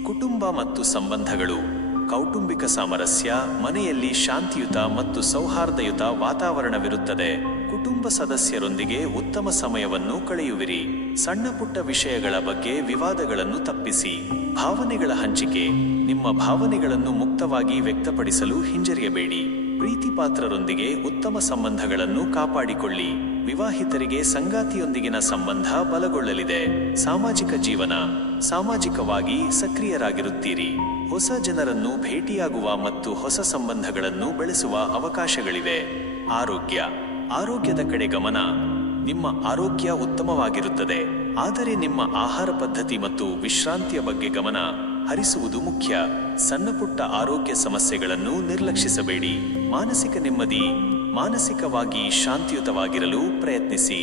ಕುಟುಂಬ ಮತ್ತು ಸಂಬಂಧಗಳು, ಕೌಟುಂಬಿಕ ಸಾಮರಸ್ಯ. ಮನೆಯಲ್ಲಿ ಶಾಂತಿಯುತ ಮತ್ತು ಸೌಹಾರ್ದಯುತ ವಾತಾವರಣವಿರುತ್ತದೆ. ಕುಟುಂಬ ಸದಸ್ಯರೊಂದಿಗೆ ಉತ್ತಮ ಸಮಯವನ್ನು ಕಳೆಯುವಿರಿ. ಸಣ್ಣ ಪುಟ್ಟ ವಿಷಯಗಳ ಬಗ್ಗೆ ವಿವಾದಗಳನ್ನು ತಪ್ಪಿಸಿ. ಭಾವನೆಗಳ ಹಂಚಿಕೆ. ನಿಮ್ಮ ಭಾವನೆಗಳನ್ನು ಮುಕ್ತವಾಗಿ ವ್ಯಕ್ತಪಡಿಸಲು ಹಿಂಜರಿಯಬೇಡಿ. ಪ್ರೀತಿಪಾತ್ರರೊಂದಿಗೆ ಉತ್ತಮ ಸಂಬಂಧಗಳನ್ನು ಕಾಪಾಡಿಕೊಳ್ಳಿ. ವಿವಾಹಿತರಿಗೆ ಸಂಗಾತಿಯೊಂದಿಗಿನ ಸಂಬಂಧ ಬಲಗೊಳ್ಳಲಿದೆ. ಸಾಮಾಜಿಕ ಜೀವನ, ಸಾಮಾಜಿಕವಾಗಿ ಸಕ್ರಿಯರಾಗಿರುತ್ತೀರಿ. ಹೊಸ ಜನರನ್ನು ಭೇಟಿಯಾಗುವ ಮತ್ತು ಹೊಸ ಸಂಬಂಧಗಳನ್ನು ಬೆಳೆಸುವ ಅವಕಾಶಗಳಿವೆ. ಆರೋಗ್ಯ, ಆರೋಗ್ಯದ ಕಡೆ ಗಮನ. ನಿಮ್ಮ ಆರೋಗ್ಯ ಉತ್ತಮವಾಗಿರುತ್ತದೆ, ಆದರೆ ನಿಮ್ಮ ಆಹಾರ ಪದ್ಧತಿ ಮತ್ತು ವಿಶ್ರಾಂತಿಯ ಬಗ್ಗೆ ಗಮನ ಹರಿಸುವುದು ಮುಖ್ಯ. ಸಣ್ಣ ಪುಟ್ಟ ಆರೋಗ್ಯ ಸಮಸ್ಯೆಗಳನ್ನು ನಿರ್ಲಕ್ಷಿಸಬೇಡಿ. ಮಾನಸಿಕ ನೆಮ್ಮದಿ, ಮಾನಸಿಕವಾಗಿ ಶಾಂತಿಯುತವಾಗಿರಲು ಪ್ರಯತ್ನಿಸಿ.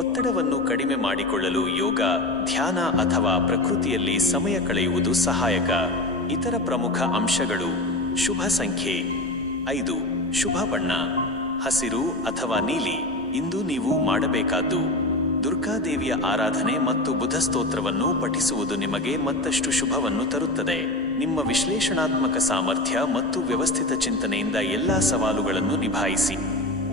ಒತ್ತಡವನ್ನು ಕಡಿಮೆ ಮಾಡಿಕೊಳ್ಳಲು ಯೋಗ, ಧ್ಯಾನ ಅಥವಾ ಪ್ರಕೃತಿಯಲ್ಲಿ ಸಮಯ ಕಳೆಯುವುದು ಸಹಾಯಕ. ಇತರ ಪ್ರಮುಖ ಅಂಶಗಳು: ಶುಭ ಸಂಖ್ಯೆ 5, ಶುಭ ಬಣ್ಣ ಹಸಿರು ಅಥವಾ ನೀಲಿ. ಇಂದು ನೀವು ಮಾಡಬೇಕಾದ್ದು ದುರ್ಗಾದೇವಿಯ ಆರಾಧನೆ ಮತ್ತು ಬುಧ ಸ್ತೋತ್ರವನ್ನು ಪಠಿಸುವುದು ನಿಮಗೆ ಮತ್ತಷ್ಟು ಶುಭವನ್ನು ತರುತ್ತದೆ. ನಿಮ್ಮ ವಿಶ್ಲೇಷಣಾತ್ಮಕ ಸಾಮರ್ಥ್ಯ ಮತ್ತು ವ್ಯವಸ್ಥಿತ ಚಿಂತನೆಯಿಂದ ಎಲ್ಲಾ ಸವಾಲುಗಳನ್ನು ನಿಭಾಯಿಸಿ.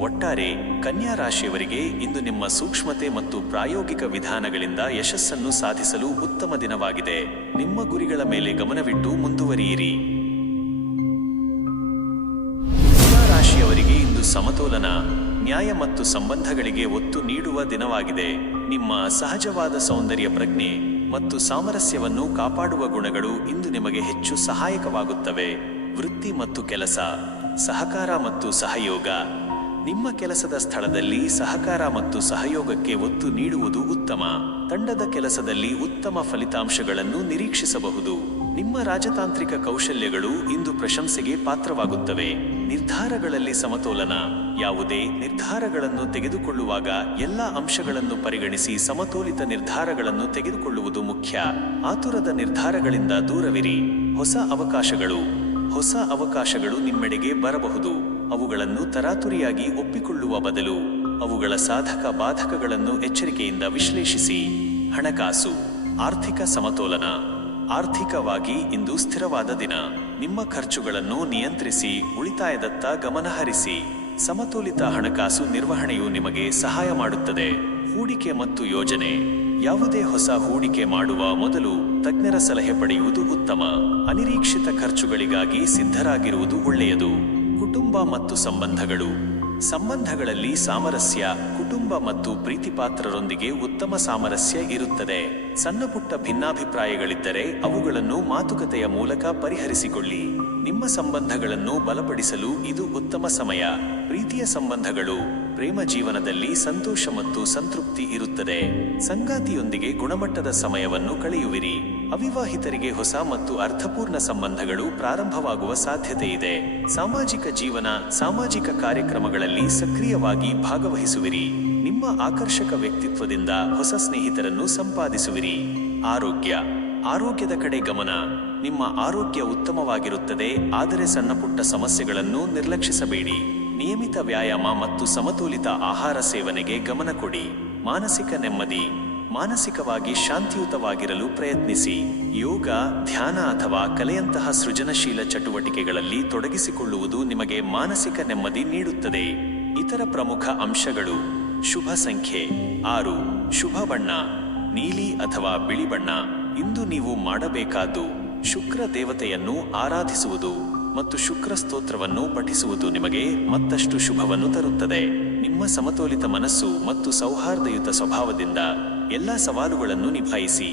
ಒಟ್ಟಾರೆ ಕನ್ಯಾ ರಾಶಿಯವರಿಗೆ ಇಂದು ನಿಮ್ಮ ಸೂಕ್ಷ್ಮತೆ ಮತ್ತು ಪ್ರಾಯೋಗಿಕ ವಿಧಾನಗಳಿಂದ ಯಶಸ್ಸನ್ನು ಸಾಧಿಸಲು ಉತ್ತಮ ದಿನವಾಗಿದೆ. ನಿಮ್ಮ ಗುರಿಗಳ ಮೇಲೆ ಗಮನವಿಟ್ಟು ಮುಂದುವರಿಯಿರಿ. ತುಲಾ ರಾಶಿಯವರಿಗೆ ಇಂದು ಸಮತೋಲನ, ನ್ಯಾಯ ಮತ್ತು ಸಂಬಂಧಗಳಿಗೆ ಒತ್ತು ನೀಡುವ ದಿನವಾಗಿದೆ. ನಿಮ್ಮ ಸಹಜವಾದ ಸೌಂದರ್ಯ, ಪ್ರಜ್ಞೆ ಮತ್ತು ಸಾಮರಸ್ಯವನ್ನು ಕಾಪಾಡುವ ಗುಣಗಳು ಇಂದು ನಿಮಗೆ ಹೆಚ್ಚು ಸಹಾಯಕವಾಗುತ್ತವೆ. ವೃತ್ತಿ ಮತ್ತು ಕೆಲಸ, ಸಹಕಾರ ಮತ್ತು ಸಹಯೋಗ. ನಿಮ್ಮ ಕೆಲಸದ ಸ್ಥಳದಲ್ಲಿ ಸಹಕಾರ ಮತ್ತು ಸಹಯೋಗಕ್ಕೆ ಒತ್ತು ನೀಡುವುದು ಉತ್ತಮ. ತಂಡದ ಕೆಲಸದಲ್ಲಿ ಉತ್ತಮ ಫಲಿತಾಂಶಗಳನ್ನು ನಿರೀಕ್ಷಿಸಬಹುದು. ನಿಮ್ಮ ರಾಜತಾಂತ್ರಿಕ ಕೌಶಲ್ಯಗಳು ಇಂದು ಪ್ರಶಂಸೆಗೆ ಪಾತ್ರವಾಗುತ್ತವೆ. ನಿರ್ಧಾರಗಳಲ್ಲಿ ಸಮತೋಲನ. ಯಾವುದೇ ನಿರ್ಧಾರಗಳನ್ನು ತೆಗೆದುಕೊಳ್ಳುವಾಗ ಎಲ್ಲ ಅಂಶಗಳನ್ನು ಪರಿಗಣಿಸಿ ಸಮತೋಲಿತ ನಿರ್ಧಾರಗಳನ್ನು ತೆಗೆದುಕೊಳ್ಳುವುದು ಮುಖ್ಯ. ಆತುರದ ನಿರ್ಧಾರಗಳಿಂದ ದೂರವಿರಿ. ಹೊಸ ಅವಕಾಶಗಳು ನಿಮ್ಮೆಡೆಗೆ ಬರಬಹುದು. ಅವುಗಳನ್ನು ತರಾತುರಿಯಾಗಿ ಒಪ್ಪಿಕೊಳ್ಳುವ ಬದಲು ಅವುಗಳ ಸಾಧಕ ಬಾಧಕಗಳನ್ನು ಎಚ್ಚರಿಕೆಯಿಂದ ವಿಶ್ಲೇಷಿಸಿ. ಹಣಕಾಸು, ಆರ್ಥಿಕ ಸಮತೋಲನ. ಆರ್ಥಿಕವಾಗಿ ಇಂದು ಸ್ಥಿರವಾದ ದಿನ. ನಿಮ್ಮ ಖರ್ಚುಗಳನ್ನು ನಿಯಂತ್ರಿಸಿ ಉಳಿತಾಯದತ್ತ ಗಮನಹರಿಸಿ. ಸಮತೋಲಿತ ಹಣಕಾಸು ನಿರ್ವಹಣೆಯು ನಿಮಗೆ ಸಹಾಯ ಮಾಡುತ್ತದೆ. ಹೂಡಿಕೆ ಮತ್ತು ಯೋಜನೆ. ಯಾವುದೇ ಹೊಸ ಹೂಡಿಕೆ ಮಾಡುವ ಮೊದಲು ತಜ್ಞರ ಸಲಹೆ ಪಡೆಯುವುದು ಉತ್ತಮ. ಅನಿರೀಕ್ಷಿತ ಖರ್ಚುಗಳಿಗಾಗಿ ಸಿದ್ಧರಾಗಿರುವುದು ಒಳ್ಳೆಯದು. ಕುಟುಂಬ ಮತ್ತು ಸಂಬಂಧಗಳಲ್ಲಿ ಸಾಮರಸ್ಯ. ಕುಟುಂಬ ಮತ್ತು ಪ್ರೀತಿಪಾತ್ರರೊಂದಿಗೆ ಉತ್ತಮ ಸಾಮರಸ್ಯ ಇರುತ್ತದೆ. ಸಣ್ಣಪುಟ್ಟ ಭಿನ್ನಾಭಿಪ್ರಾಯಗಳಿದ್ದರೆ ಅವುಗಳನ್ನು ಮಾತುಕತೆಯ ಮೂಲಕ ಪರಿಹರಿಸಿಕೊಳ್ಳಿ. ನಿಮ್ಮ ಸಂಬಂಧಗಳನ್ನು ಬಲಪಡಿಸಲು ಇದು ಉತ್ತಮ ಸಮಯ. ಪ್ರೀತಿಯ ಸಂಬಂಧಗಳು. ಪ್ರೇಮ ಜೀವನದಲ್ಲಿ ಸಂತೋಷ ಮತ್ತು ಸಂತೃಪ್ತಿ ಇರುತ್ತದೆ. ಸಂಗಾತಿಯೊಂದಿಗೆ ಗುಣಮಟ್ಟದ ಸಮಯವನ್ನು ಕಳೆಯುವಿರಿ. ಅವಿವಾಹಿತರಿಗೆ ಹೊಸ ಮತ್ತು ಅರ್ಥಪೂರ್ಣ ಸಂಬಂಧಗಳು ಪ್ರಾರಂಭವಾಗುವ ಸಾಧ್ಯತೆ ಇದೆ. ಸಾಮಾಜಿಕ ಜೀವನ. ಸಾಮಾಜಿಕ ಕಾರ್ಯಕ್ರಮಗಳಲ್ಲಿ ಸಕ್ರಿಯವಾಗಿ ಭಾಗವಹಿಸುವಿರಿ. ನಿಮ್ಮ ಆಕರ್ಷಕ ವ್ಯಕ್ತಿತ್ವದಿಂದ ಹೊಸ ಸ್ನೇಹಿತರನ್ನು ಸಂಪಾದಿಸುವಿರಿ. ಆರೋಗ್ಯದ ಕಡೆ ಗಮನ. ನಿಮ್ಮ ಆರೋಗ್ಯ ಉತ್ತಮವಾಗಿರುತ್ತದೆ, ಆದರೆ ಸಣ್ಣಪುಟ್ಟ ಸಮಸ್ಯೆಗಳನ್ನು ನಿರ್ಲಕ್ಷಿಸಬೇಡಿ. ನಿಯಮಿತ ವ್ಯಾಯಾಮ ಮತ್ತು ಸಮತೋಲಿತ ಆಹಾರ ಸೇವನೆಗೆ ಗಮನ ಕೊಡಿ. ಮಾನಸಿಕ ನೆಮ್ಮದಿ. ಮಾನಸಿಕವಾಗಿ ಶಾಂತಿಯುತವಾಗಿರಲು ಪ್ರಯತ್ನಿಸಿ. ಯೋಗ, ಧ್ಯಾನ ಅಥವಾ ಕಲೆಯಂತಹ ಸೃಜನಶೀಲ ಚಟುವಟಿಕೆಗಳಲ್ಲಿ ತೊಡಗಿಸಿಕೊಳ್ಳುವುದು ನಿಮಗೆ ಮಾನಸಿಕ ನೆಮ್ಮದಿ ನೀಡುತ್ತದೆ. ಇತರ ಪ್ರಮುಖ ಅಂಶಗಳು. ಶುಭ ಸಂಖ್ಯೆ 6. ಶುಭ ಬಣ್ಣ ನೀಲಿ ಅಥವಾ ಬಿಳಿ ಬಣ್ಣ. ಇಂದು ನೀವು ಮಾಡಬೇಕಾದ್ದು ಶುಕ್ರ ದೇವತೆಯನ್ನು ಆರಾಧಿಸುವುದು ಮತ್ತು ಶುಕ್ರ ಸ್ತೋತ್ರವನ್ನು ಪಠಿಸುವುದು ನಿಮಗೆ ಮತ್ತಷ್ಟು ಶುಭವನ್ನು ತರುತ್ತದೆ. ನಿಮ್ಮ ಸಮತೋಲಿತ ಮನಸ್ಸು ಮತ್ತು ಸೌಹಾರ್ದಯುತ ಸ್ವಭಾವದಿಂದ ಎಲ್ಲ ಸವಾಲುಗಳನ್ನು ನಿಭಾಯಿಸಿ.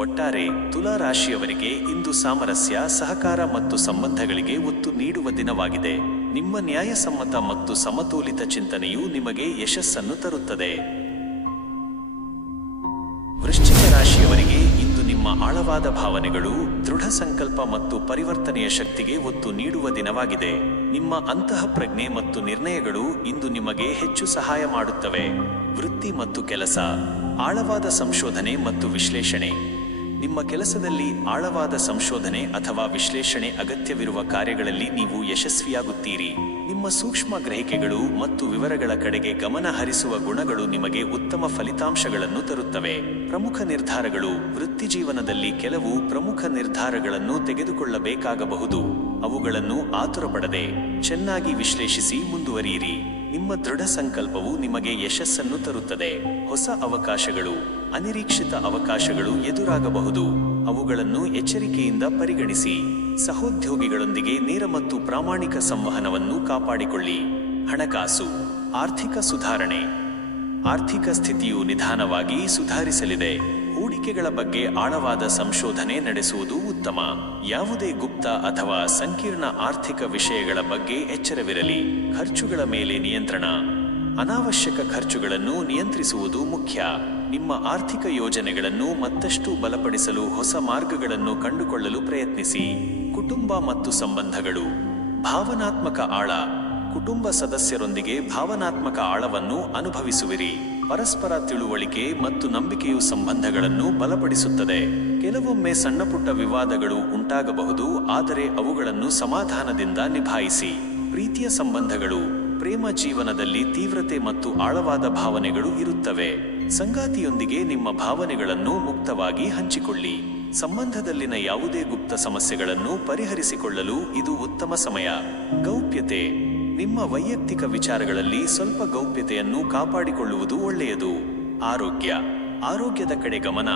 ಒಟ್ಟಾರೆ ತುಲಾ ರಾಶಿಯವರಿಗೆ ಇಂದು ಸಾಮರಸ್ಯ, ಸಹಕಾರ ಮತ್ತು ಸಂಬಂಧಗಳಿಗೆ ಒತ್ತು ನೀಡುವ ದಿನವಾಗಿದೆ. ನಿಮ್ಮ ನ್ಯಾಯಸಮ್ಮತ ಮತ್ತು ಸಮತೋಲಿತ ಚಿಂತನೆಯು ನಿಮಗೆ ಯಶಸ್ಸನ್ನು ತರುತ್ತದೆ. ವೃಶ್ಚಿಕ ರಾಶಿಯವರಿಗೆ ಇಂದು ನಿಮ್ಮ ಆಳವಾದ ಭಾವನೆಗಳು, ದೃಢ ಸಂಕಲ್ಪ ಮತ್ತು ಪರಿವರ್ತನೆಯ ಶಕ್ತಿಗೆ ಒತ್ತು ನೀಡುವ ದಿನವಾಗಿದೆ. ನಿಮ್ಮ ಅಂತಃ ಪ್ರಜ್ಞೆ ಮತ್ತು ನಿರ್ಣಯಗಳು ಇಂದು ನಿಮಗೆ ಹೆಚ್ಚು ಸಹಾಯ ಮಾಡುತ್ತವೆ. ವೃತ್ತಿ ಮತ್ತು ಕೆಲಸ. ಆಳವಾದ ಸಂಶೋಧನೆ ಮತ್ತು ವಿಶ್ಲೇಷಣೆ. ನಿಮ್ಮ ಕೆಲಸದಲ್ಲಿ ಆಳವಾದ ಸಂಶೋಧನೆ ಅಥವಾ ವಿಶ್ಲೇಷಣೆ ಅಗತ್ಯವಿರುವ ಕಾರ್ಯಗಳಲ್ಲಿ ನೀವು ಯಶಸ್ವಿಯಾಗುತ್ತೀರಿ. ನಿಮ್ಮ ಸೂಕ್ಷ್ಮ ಗ್ರಹಿಕೆಗಳು ಮತ್ತು ವಿವರಗಳ ಕಡೆಗೆ ಗಮನ ಹರಿಸುವ ಗುಣಗಳು ನಿಮಗೆ ಉತ್ತಮ ಫಲಿತಾಂಶಗಳನ್ನು ತರುತ್ತವೆ. ಪ್ರಮುಖ ನಿರ್ಧಾರಗಳು. ವೃತ್ತಿಜೀವನದಲ್ಲಿ ಕೆಲವು ಪ್ರಮುಖ ನಿರ್ಧಾರಗಳನ್ನು ತೆಗೆದುಕೊಳ್ಳಬೇಕಾಗಬಹುದು. ಅವುಗಳನ್ನು ಆತುರಪಡದೆ ಚೆನ್ನಾಗಿ ವಿಶ್ಲೇಷಿಸಿ ಮುಂದುವರಿಯಿರಿ. ನಿಮ್ಮ ದೃಢ ಸಂಕಲ್ಪವು ನಿಮಗೆ ಯಶಸ್ಸನ್ನು ತರುತ್ತದೆ. ಹೊಸ ಅವಕಾಶಗಳು. ಅನಿರೀಕ್ಷಿತ ಅವಕಾಶಗಳು ಎದುರಾಗಬಹುದು. ಅವುಗಳನ್ನು ಎಚ್ಚರಿಕೆಯಿಂದ ಪರಿಗಣಿಸಿ. ಸಹೋದ್ಯೋಗಿಗಳೊಂದಿಗೆ ನೇರ ಮತ್ತು ಪ್ರಾಮಾಣಿಕ ಸಂವಹನವನ್ನು ಕಾಪಾಡಿಕೊಳ್ಳಿ. ಹಣಕಾಸು. ಆರ್ಥಿಕ ಸುಧಾರಣೆ. ಆರ್ಥಿಕ ಸ್ಥಿತಿಯು ನಿಧಾನವಾಗಿ ಸುಧಾರಿಸಲಿದೆ. ಹೂಡಿಕೆಗಳ ಬಗ್ಗೆ ಆಳವಾದ ಸಂಶೋಧನೆ ನಡೆಸುವುದು ಉತ್ತಮ. ಯಾವುದೇ ಗುಪ್ತ ಅಥವಾ ಸಂಕೀರ್ಣ ಆರ್ಥಿಕ ವಿಷಯಗಳ ಬಗ್ಗೆ ಎಚ್ಚರವಿರಲಿ. ಖರ್ಚುಗಳ ಮೇಲೆ ನಿಯಂತ್ರಣ. ಅನಾವಶ್ಯಕ ಖರ್ಚುಗಳನ್ನು ನಿಯಂತ್ರಿಸುವುದು ಮುಖ್ಯ. ನಿಮ್ಮ ಆರ್ಥಿಕ ಯೋಜನೆಗಳನ್ನು ಮತ್ತಷ್ಟು ಬಲಪಡಿಸಲು ಹೊಸ ಮಾರ್ಗಗಳನ್ನು ಕಂಡುಕೊಳ್ಳಲು ಪ್ರಯತ್ನಿಸಿ. ಕುಟುಂಬ ಮತ್ತು ಸಂಬಂಧಗಳು. ಭಾವನಾತ್ಮಕ ಆಳ. ಕುಟುಂಬ ಸದಸ್ಯರೊಂದಿಗೆ ಭಾವನಾತ್ಮಕ ಆಳವನ್ನು ಅನುಭವಿಸುವಿರಿ. ಪರಸ್ಪರ ತಿಳುವಳಿಕೆ ಮತ್ತು ನಂಬಿಕೆಯು ಸಂಬಂಧಗಳನ್ನು ಬಲಪಡಿಸುತ್ತದೆ. ಕೆಲವೊಮ್ಮೆ ಸಣ್ಣಪುಟ್ಟ ವಿವಾದಗಳು ಉಂಟಾಗಬಹುದು, ಆದರೆ ಅವುಗಳನ್ನು ಸಮಾಧಾನದಿಂದ ನಿಭಾಯಿಸಿ. ಪ್ರೀತಿಯ ಸಂಬಂಧಗಳು. ಪ್ರೇಮ ಜೀವನದಲ್ಲಿ ತೀವ್ರತೆ ಮತ್ತು ಆಳವಾದ ಭಾವನೆಗಳು ಇರುತ್ತವೆ. ಸಂಗಾತಿಯೊಂದಿಗೆ ನಿಮ್ಮ ಭಾವನೆಗಳನ್ನು ಮುಕ್ತವಾಗಿ ಹಂಚಿಕೊಳ್ಳಿ. ಸಂಬಂಧದಲ್ಲಿನ ಯಾವುದೇ ಗುಪ್ತ ಸಮಸ್ಯೆಗಳನ್ನು ಪರಿಹರಿಸಿಕೊಳ್ಳಲು ಇದು ಉತ್ತಮ ಸಮಯ. ಗೌಪ್ಯತೆ. ನಿಮ್ಮ ವೈಯಕ್ತಿಕ ವಿಚಾರಗಳಲ್ಲಿ ಸ್ವಲ್ಪ ಗೌಪ್ಯತೆಯನ್ನು ಕಾಪಾಡಿಕೊಳ್ಳುವುದು ಒಳ್ಳೆಯದು. ಆರೋಗ್ಯದ ಕಡೆ ಗಮನ.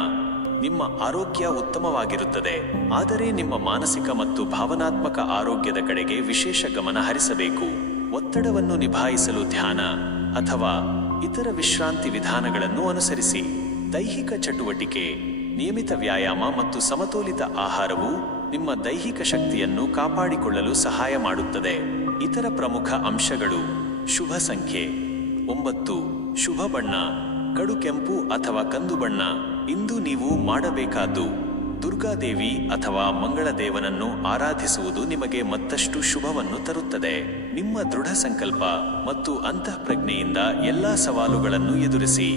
ನಿಮ್ಮ ಆರೋಗ್ಯ ಉತ್ತಮವಾಗಿರುತ್ತದೆ, ಆದರೆ ನಿಮ್ಮ ಮಾನಸಿಕ ಮತ್ತು ಭಾವನಾತ್ಮಕ ಆರೋಗ್ಯದ ಕಡೆಗೆ ವಿಶೇಷ ಗಮನ ಹರಿಸಬೇಕು. ಒತ್ತಡವನ್ನು ನಿಭಾಯಿಸಲು ಧ್ಯಾನ ಅಥವಾ ಇತರ ವಿಶ್ರಾಂತಿ ವಿಧಾನಗಳನ್ನು ಅನುಸರಿಸಿ. ದೈಹಿಕ ಚಟುವಟಿಕೆ. ನಿಯಮಿತ ವ್ಯಾಯಾಮ ಮತ್ತು ಸಮತೋಲಿತ ಆಹಾರವು ನಿಮ್ಮ ದೈಹಿಕ ಶಕ್ತಿಯನ್ನು ಕಾಪಾಡಿಕೊಳ್ಳಲು ಸಹಾಯ ಮಾಡುತ್ತದೆ. ಇತರ ಪ್ರಮುಖ ಅಂಶಗಳು. ಶುಭ ಸಂಖ್ಯೆ 9. ಶುಭ ಬಣ್ಣ ಕಡು ಕೆಂಪು ಅಥವಾ ಕಂದು ಬಣ್ಣ. ಇಂದು ನೀವು ಮಾಡಬೇಕಾದ್ದು ದುರ್ಗಾದೇವಿ ಅಥವಾ ಮಂಗಳದೇವನನ್ನು ಆರಾಧಿಸುವುದು ನಿಮಗೆ ಮತ್ತಷ್ಟು ಶುಭವನ್ನು ತರುತ್ತದೆ. ನಿಮ್ಮ ದೃಢ ಸಂಕಲ್ಪ ಮತ್ತು ಅಂತಃಪ್ರಜ್ಞೆಯಿಂದ ಎಲ್ಲಾ ಸವಾಲುಗಳನ್ನು ಎದುರಿಸಿ.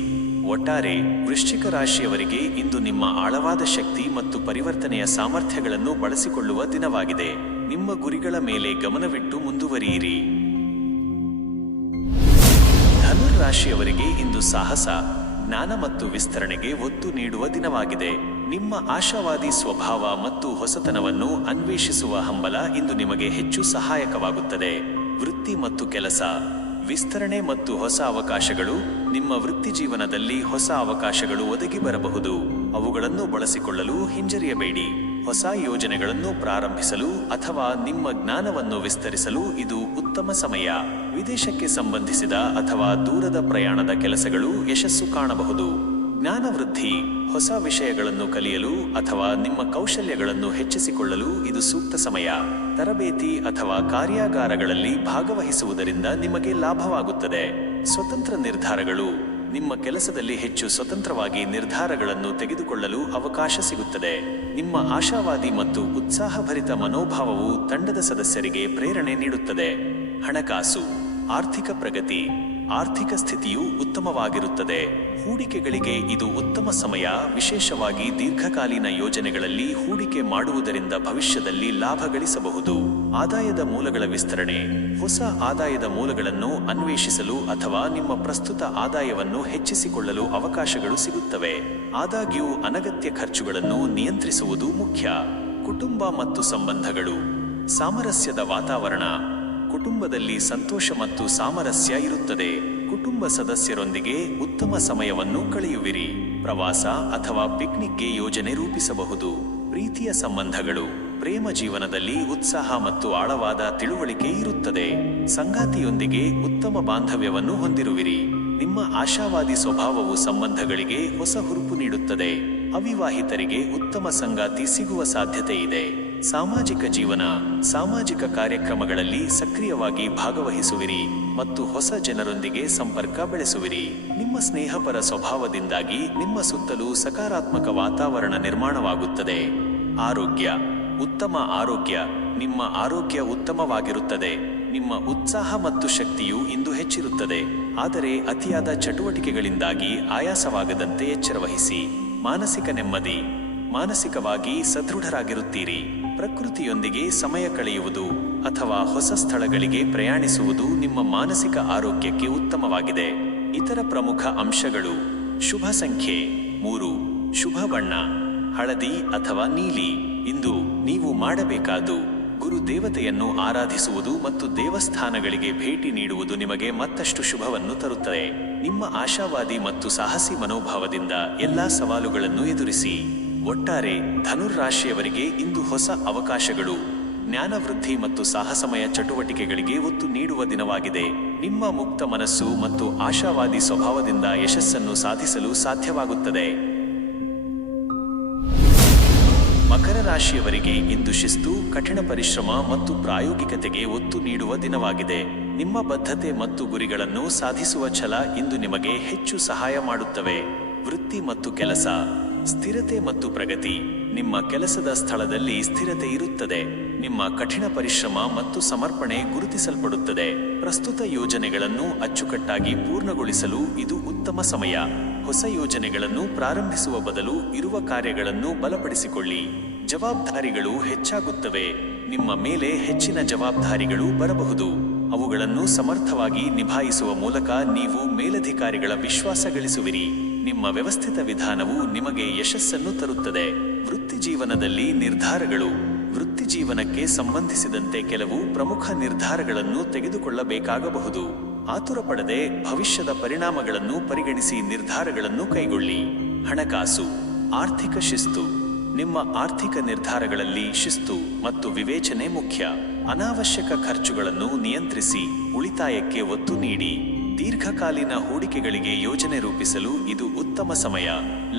ಒಟ್ಟಾರೆ ವೃಶ್ಚಿಕ ರಾಶಿಯವರಿಗೆ ಇಂದು ನಿಮ್ಮ ಆಳವಾದ ಶಕ್ತಿ ಮತ್ತು ಪರಿವರ್ತನೆಯ ಸಾಮರ್ಥ್ಯಗಳನ್ನು ಬಳಸಿಕೊಳ್ಳುವ ದಿನವಾಗಿದೆ. ನಿಮ್ಮ ಗುರಿಗಳ ಮೇಲೆ ಗಮನವಿಟ್ಟು ಮುಂದುವರಿಯಿರಿ. ಧನುರ್ ರಾಶಿಯವರಿಗೆ ಇಂದು ಸಾಹಸ, ಜ್ಞಾನ ಮತ್ತು ವಿಸ್ತರಣೆಗೆ ಒತ್ತು ನೀಡುವ ದಿನವಾಗಿದೆ. ನಿಮ್ಮ ಆಶಾವಾದಿ ಸ್ವಭಾವ ಮತ್ತು ಹೊಸತನವನ್ನು ಅನ್ವೇಷಿಸುವ ಹಂಬಲ ಇಂದು ನಿಮಗೆ ಹೆಚ್ಚು ಸಹಾಯಕವಾಗುತ್ತದೆ. ವೃತ್ತಿ ಮತ್ತು ಕೆಲಸ, ವಿಸ್ತರಣೆ ಮತ್ತು ಹೊಸ ಅವಕಾಶಗಳು. ನಿಮ್ಮ ವೃತ್ತಿ ಜೀವನದಲ್ಲಿ ಹೊಸ ಅವಕಾಶಗಳು ಒದಗಿ ಬರಬಹುದು. ಅವುಗಳನ್ನು ಬಳಸಿಕೊಳ್ಳಲು ಹಿಂಜರಿಯಬೇಡಿ. ಹೊಸ ಯೋಜನೆಗಳನ್ನು ಪ್ರಾರಂಭಿಸಲು ಅಥವಾ ನಿಮ್ಮ ಜ್ಞಾನವನ್ನು ವಿಸ್ತರಿಸಲು ಇದು ಉತ್ತಮ ಸಮಯ. ವಿದೇಶಕ್ಕೆ ಸಂಬಂಧಿಸಿದ ಅಥವಾ ದೂರದ ಪ್ರಯಾಣದ ಕೆಲಸಗಳು ಯಶಸ್ಸು ಕಾಣಬಹುದು. ಜ್ಞಾನ ವೃದ್ಧಿ, ಹೊಸ ವಿಷಯಗಳನ್ನು ಕಲಿಯಲು ಅಥವಾ ನಿಮ್ಮ ಕೌಶಲ್ಯಗಳನ್ನು ಹೆಚ್ಚಿಸಿಕೊಳ್ಳಲು ಇದು ಸೂಕ್ತ ಸಮಯ. ತರಬೇತಿ ಅಥವಾ ಕಾರ್ಯಾಗಾರಗಳಲ್ಲಿ ಭಾಗವಹಿಸುವುದರಿಂದ ನಿಮಗೆ ಲಾಭವಾಗುತ್ತದೆ. ಸ್ವತಂತ್ರ ನಿರ್ಧಾರಗಳು, ನಿಮ್ಮ ಕೆಲಸದಲ್ಲಿ ಹೆಚ್ಚು ಸ್ವತಂತ್ರವಾಗಿ ನಿರ್ಧಾರಗಳನ್ನು ತೆಗೆದುಕೊಳ್ಳಲು ಅವಕಾಶ ಸಿಗುತ್ತದೆ. ನಿಮ್ಮ ಆಶಾವಾದಿ ಮತ್ತು ಉತ್ಸಾಹಭರಿತ ಮನೋಭಾವವು ತಂಡದ ಸದಸ್ಯರಿಗೆ ಪ್ರೇರಣೆ ನೀಡುತ್ತದೆ. ಹಣಕಾಸು, ಆರ್ಥಿಕ ಪ್ರಗತಿ, ಆರ್ಥಿಕ ಸ್ಥಿತಿಯು ಉತ್ತಮವಾಗಿರುತ್ತದೆ. ಹೂಡಿಕೆಗಳಿಗೆ ಇದು ಉತ್ತಮ ಸಮಯ. ವಿಶೇಷವಾಗಿ ದೀರ್ಘಕಾಲೀನ ಯೋಜನೆಗಳಲ್ಲಿ ಹೂಡಿಕೆ ಮಾಡುವುದರಿಂದ ಭವಿಷ್ಯದಲ್ಲಿ ಲಾಭ ಗಳಿಸಬಹುದು. ಆದಾಯದ ಮೂಲಗಳ ವಿಸ್ತರಣೆ, ಹೊಸ ಆದಾಯದ ಮೂಲಗಳನ್ನು ಅನ್ವೇಷಿಸಲು ಅಥವಾ ನಿಮ್ಮ ಪ್ರಸ್ತುತ ಆದಾಯವನ್ನು ಹೆಚ್ಚಿಸಿಕೊಳ್ಳಲು ಅವಕಾಶಗಳು ಸಿಗುತ್ತವೆ. ಆದಾಗ್ಯೂ ಅನಗತ್ಯ ಖರ್ಚುಗಳನ್ನು ನಿಯಂತ್ರಿಸುವುದು ಮುಖ್ಯ. ಕುಟುಂಬ ಮತ್ತು ಸಂಬಂಧಗಳು, ಸಾಮರಸ್ಯದ ವಾತಾವರಣ. ಕುಟುಂಬದಲ್ಲಿ ಸಂತೋಷ ಮತ್ತು ಸಾಮರಸ್ಯ ಇರುತ್ತದೆ. ಕುಟುಂಬ ಸದಸ್ಯರೊಂದಿಗೆ ಉತ್ತಮ ಸಮಯವನ್ನು ಕಳೆಯುವಿರಿ. ಪ್ರವಾಸ ಅಥವಾ ಪಿಕ್ನಿಕ್ಗೆ ಯೋಜನೆ ರೂಪಿಸಬಹುದು. ಪ್ರೀತಿಯ ಸಂಬಂಧಗಳು, ಪ್ರೇಮ ಜೀವನದಲ್ಲಿ ಉತ್ಸಾಹ ಮತ್ತು ಆಳವಾದ ತಿಳುವಳಿಕೆ ಇರುತ್ತದೆ. ಸಂಗಾತಿಯೊಂದಿಗೆ ಉತ್ತಮ ಬಾಂಧವ್ಯವನ್ನು ಹೊಂದಿರುವಿರಿ. ನಿಮ್ಮ ಆಶಾವಾದಿ ಸ್ವಭಾವವು ಸಂಬಂಧಗಳಿಗೆ ಹೊಸ ಹುರುಪು ನೀಡುತ್ತದೆ. ಅವಿವಾಹಿತರಿಗೆ ಉತ್ತಮ ಸಂಗಾತಿ ಸಿಗುವ ಸಾಧ್ಯತೆ ಇದೆ. ಸಾಮಾಜಿಕ ಜೀವನ, ಸಾಮಾಜಿಕ ಕಾರ್ಯಕ್ರಮಗಳಲ್ಲಿ ಸಕ್ರಿಯವಾಗಿ ಭಾಗವಹಿಸುವಿರಿ ಮತ್ತು ಹೊಸ ಜನರೊಂದಿಗೆ ಸಂಪರ್ಕ ಬೆಳೆಸುವಿರಿ. ನಿಮ್ಮ ಸ್ನೇಹಪರ ಸ್ವಭಾವದಿಂದಾಗಿ ನಿಮ್ಮ ಸುತ್ತಲೂ ಸಕಾರಾತ್ಮಕ ವಾತಾವರಣ ನಿರ್ಮಾಣವಾಗುತ್ತದೆ. ಆರೋಗ್ಯ, ಉತ್ತಮ ಆರೋಗ್ಯ. ನಿಮ್ಮ ಆರೋಗ್ಯ ಉತ್ತಮವಾಗಿರುತ್ತದೆ. ನಿಮ್ಮ ಉತ್ಸಾಹ ಮತ್ತು ಶಕ್ತಿಯು ಇಂದು ಹೆಚ್ಚಿರುತ್ತದೆ. ಆದರೆ ಅತಿಯಾದ ಚಟುವಟಿಕೆಗಳಿಂದಾಗಿ ಆಯಾಸವಾಗದಂತೆ ಎಚ್ಚರವಹಿಸಿ. ಮಾನಸಿಕ ನೆಮ್ಮದಿ, ಮಾನಸಿಕವಾಗಿ ಸದೃಢರಾಗಿರುತ್ತೀರಿ. ಪ್ರಕೃತಿಯೊಂದಿಗೆ ಸಮಯ ಕಳೆಯುವುದು ಅಥವಾ ಹೊಸ ಸ್ಥಳಗಳಿಗೆ ಪ್ರಯಾಣಿಸುವುದು ನಿಮ್ಮ ಮಾನಸಿಕ ಆರೋಗ್ಯಕ್ಕೆ ಉತ್ತಮವಾಗಿದೆ. ಇತರ ಪ್ರಮುಖ ಅಂಶಗಳು: ಶುಭ ಸಂಖ್ಯೆ 3, ಶುಭ ಬಣ್ಣ ಹಳದಿ ಅಥವಾ ನೀಲಿ. ಇಂದು ನೀವು ಮಾಡಬೇಕಾದ್ದು ಗುರು ದೇವತೆಯನ್ನು ಆರಾಧಿಸುವುದು ಮತ್ತು ದೇವಸ್ಥಾನಗಳಿಗೆ ಭೇಟಿ ನೀಡುವುದು ನಿಮಗೆ ಮತ್ತಷ್ಟು ಶುಭವನ್ನು ತರುತ್ತದೆ. ನಿಮ್ಮ ಆಶಾವಾದಿ ಮತ್ತು ಸಾಹಸಿ ಮನೋಭಾವದಿಂದ ಎಲ್ಲಾ ಸವಾಲುಗಳನ್ನು ಎದುರಿಸಿ. ಒಟ್ಟಾರೆ ಧನುರ್ ರಾಶಿಯವರಿಗೆ ಇಂದು ಹೊಸ ಅವಕಾಶಗಳು, ಜ್ಞಾನ ವೃದ್ಧಿ ಮತ್ತು ಸಾಹಸಮಯ ಚಟುವಟಿಕೆಗಳಿಗೆ ಒತ್ತು ನೀಡುವ ದಿನವಾಗಿದೆ. ನಿಮ್ಮ ಮುಕ್ತ ಮನಸ್ಸು ಮತ್ತು ಆಶಾವಾದಿ ಸ್ವಭಾವದಿಂದ ಯಶಸ್ಸನ್ನು ಸಾಧಿಸಲು ಸಾಧ್ಯವಾಗುತ್ತದೆ. ಮಕರ ರಾಶಿಯವರಿಗೆ ಇಂದು ಶಿಸ್ತು, ಕಠಿಣ ಪರಿಶ್ರಮ ಮತ್ತು ಪ್ರಾಯೋಗಿಕತೆಗೆ ಒತ್ತು ನೀಡುವ ದಿನವಾಗಿದೆ. ನಿಮ್ಮ ಬದ್ಧತೆ ಮತ್ತು ಗುರಿಗಳನ್ನು ಸಾಧಿಸುವ ಛಲ ಇಂದು ನಿಮಗೆ ಹೆಚ್ಚು ಸಹಾಯ ಮಾಡುತ್ತವೆ. ವೃತ್ತಿ ಮತ್ತು ಕೆಲಸ, ಸ್ಥಿರತೆ ಮತ್ತು ಪ್ರಗತಿ. ನಿಮ್ಮ ಕೆಲಸದ ಸ್ಥಳದಲ್ಲಿ ಸ್ಥಿರತೆ ಇರುತ್ತದೆ. ನಿಮ್ಮ ಕಠಿಣ ಪರಿಶ್ರಮ ಮತ್ತು ಸಮರ್ಪಣೆ ಗುರುತಿಸಲ್ಪಡುತ್ತದೆ. ಪ್ರಸ್ತುತ ಯೋಜನೆಗಳನ್ನು ಅಚ್ಚುಕಟ್ಟಾಗಿ ಪೂರ್ಣಗೊಳಿಸಲು ಇದು ಉತ್ತಮ ಸಮಯ. ಹೊಸ ಯೋಜನೆಗಳನ್ನು ಪ್ರಾರಂಭಿಸುವ ಬದಲು ಇರುವ ಕಾರ್ಯಗಳನ್ನು ಬಲಪಡಿಸಿಕೊಳ್ಳಿ. ಜವಾಬ್ದಾರಿಗಳು ಹೆಚ್ಚಾಗುತ್ತವೆ. ನಿಮ್ಮ ಮೇಲೆ ಹೆಚ್ಚಿನ ಜವಾಬ್ದಾರಿಗಳು ಬರಬಹುದು. ಅವುಗಳನ್ನು ಸಮರ್ಥವಾಗಿ ನಿಭಾಯಿಸುವ ಮೂಲಕ ನೀವು ಮೇಲಧಿಕಾರಿಗಳ ವಿಶ್ವಾಸ ಗಳಿಸುವಿರಿ. ನಿಮ್ಮ ವ್ಯವಸ್ಥಿತ ವಿಧಾನವು ನಿಮಗೆ ಯಶಸ್ಸನ್ನು ತರುತ್ತದೆ. ವೃತ್ತಿ ಜೀವನದಲ್ಲಿ ನಿರ್ಧಾರಗಳು. ವೃತ್ತಿ ಜೀವನಕ್ಕೆ ಸಂಬಂಧಿಸಿದಂತೆ ಕೆಲವು ಪ್ರಮುಖ ನಿರ್ಧಾರಗಳನ್ನು ತೆಗೆದುಕೊಳ್ಳಬೇಕಾಗಬಹುದು. ಆತುರ ಪಡದೆ ಭವಿಷ್ಯದ ಪರಿಣಾಮಗಳನ್ನು ಪರಿಗಣಿಸಿ ನಿರ್ಧಾರಗಳನ್ನು ಕೈಗೊಳ್ಳಿ. ಹಣಕಾಸು, ಆರ್ಥಿಕ ಶಿಸ್ತು. ನಿಮ್ಮ ಆರ್ಥಿಕ ನಿರ್ಧಾರಗಳಲ್ಲಿ ಶಿಸ್ತು ಮತ್ತು ವಿವೇಚನೆ ಮುಖ್ಯ. ಅನಾವಶ್ಯಕ ಖರ್ಚುಗಳನ್ನು ನಿಯಂತ್ರಿಸಿ ಉಳಿತಾಯಕ್ಕೆ ಒತ್ತು ನೀಡಿ. ದೀರ್ಘಕಾಲೀನ ಹೂಡಿಕೆಗಳಿಗೆ ಯೋಜನೆ ರೂಪಿಸಲು ಇದು ಉತ್ತಮ ಸಮಯ.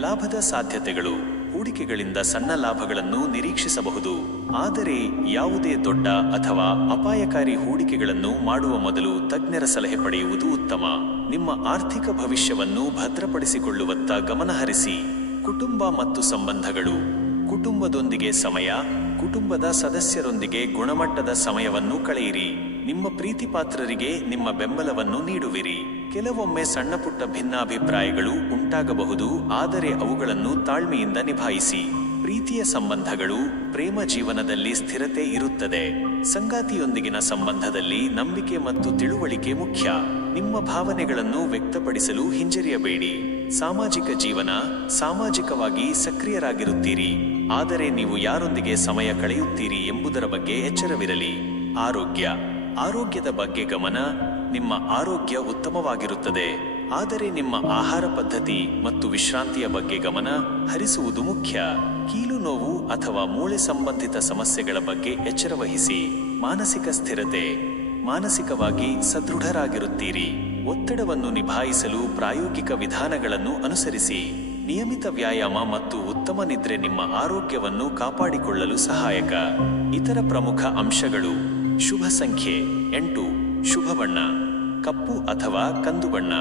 ಲಾಭದ ಸಾಧ್ಯತೆಗಳು. ಹೂಡಿಕೆಗಳಿಂದ ಸಣ್ಣ ಲಾಭಗಳನ್ನು ನಿರೀಕ್ಷಿಸಬಹುದು. ಆದರೆ ಯಾವುದೇ ದೊಡ್ಡ ಅಥವಾ ಅಪಾಯಕಾರಿ ಹೂಡಿಕೆಗಳನ್ನು ಮಾಡುವ ಮೊದಲು ತಜ್ಞರ ಸಲಹೆ ಪಡೆಯುವುದು ಉತ್ತಮ. ನಿಮ್ಮ ಆರ್ಥಿಕ ಭವಿಷ್ಯವನ್ನು ಭದ್ರಪಡಿಸಿಕೊಳ್ಳುವತ್ತ ಗಮನಹರಿಸಿ. ಕುಟುಂಬ ಮತ್ತು ಸಂಬಂಧಗಳು. ಕುಟುಂಬದೊಂದಿಗೆ ಸಮಯ, ಕುಟುಂಬದ ಸದಸ್ಯರೊಂದಿಗೆ ಗುಣಮಟ್ಟದ ಸಮಯವನ್ನು ಕಳೆಯಿರಿ. ನಿಮ್ಮ ಪ್ರೀತಿಪಾತ್ರರಿಗೆ ನಿಮ್ಮ ಬೆಂಬಲವನ್ನು ನೀಡುವಿರಿ. ಕೆಲವೊಮ್ಮೆ ಸಣ್ಣಪುಟ್ಟ ಭಿನ್ನಾಭಿಪ್ರಾಯಗಳು ಉಂಟಾಗಬಹುದು, ಆದರೆ ಅವುಗಳನ್ನು ತಾಳ್ಮೆಯಿಂದ ನಿಭಾಯಿಸಿ. ಪ್ರೀತಿಯ ಸಂಬಂಧಗಳು, ಪ್ರೇಮ ಜೀವನದಲ್ಲಿ ಸ್ಥಿರತೆ ಇರುತ್ತದೆ. ಸಂಗಾತಿಯೊಂದಿಗಿನ ಸಂಬಂಧದಲ್ಲಿ ನಂಬಿಕೆ ಮತ್ತು ತಿಳುವಳಿಕೆ ಮುಖ್ಯ. ನಿಮ್ಮ ಭಾವನೆಗಳನ್ನು ವ್ಯಕ್ತಪಡಿಸಲು ಹಿಂಜರಿಯಬೇಡಿ. ಸಾಮಾಜಿಕ ಜೀವನ, ಸಾಮಾಜಿಕವಾಗಿ ಸಕ್ರಿಯರಾಗಿರುತ್ತೀರಿ, ಆದರೆ ನೀವು ಯಾರೊಂದಿಗೆ ಸಮಯ ಕಳೆಯುತ್ತೀರಿ ಎಂಬುದರ ಬಗ್ಗೆ ಎಚ್ಚರವಿರಲಿ. ಆರೋಗ್ಯದ ಬಗ್ಗೆ ಗಮನ. ನಿಮ್ಮ ಆರೋಗ್ಯ ಉತ್ತಮವಾಗಿರುತ್ತದೆ, ಆದರೆ ನಿಮ್ಮ ಆಹಾರ ಪದ್ಧತಿ ಮತ್ತು ವಿಶ್ರಾಂತಿಯ ಬಗ್ಗೆ ಗಮನ ಹರಿಸುವುದು ಮುಖ್ಯ. ಕೀಲು ನೋವು ಅಥವಾ ಮೂಳೆ ಸಂಬಂಧಿತ ಸಮಸ್ಯೆಗಳ ಬಗ್ಗೆ ಎಚ್ಚರವಹಿಸಿ. ಮಾನಸಿಕ ಸ್ಥಿರತೆ. ಮಾನಸಿಕವಾಗಿ ಸದೃಢರಾಗಿರುತ್ತೀರಿ. ಒತ್ತಡವನ್ನು ನಿಭಾಯಿಸಲು ಪ್ರಾಯೋಗಿಕ ವಿಧಾನಗಳನ್ನು ಅನುಸರಿಸಿ. ನಿಯಮಿತ ವ್ಯಾಯಾಮ ಮತ್ತು ಉತ್ತಮ ನಿದ್ರೆ ನಿಮ್ಮ ಆರೋಗ್ಯವನ್ನು ಕಾಪಾಡಿಕೊಳ್ಳಲು ಸಹಾಯಕ. ಇತರ ಪ್ರಮುಖ ಅಂಶಗಳು: ಶುಭ ಸಂಖ್ಯೆ 8, ಶುಭ ಬಣ್ಣ ಕಪ್ಪು ಅಥವಾ ಕಂದು ಬಣ್ಣ.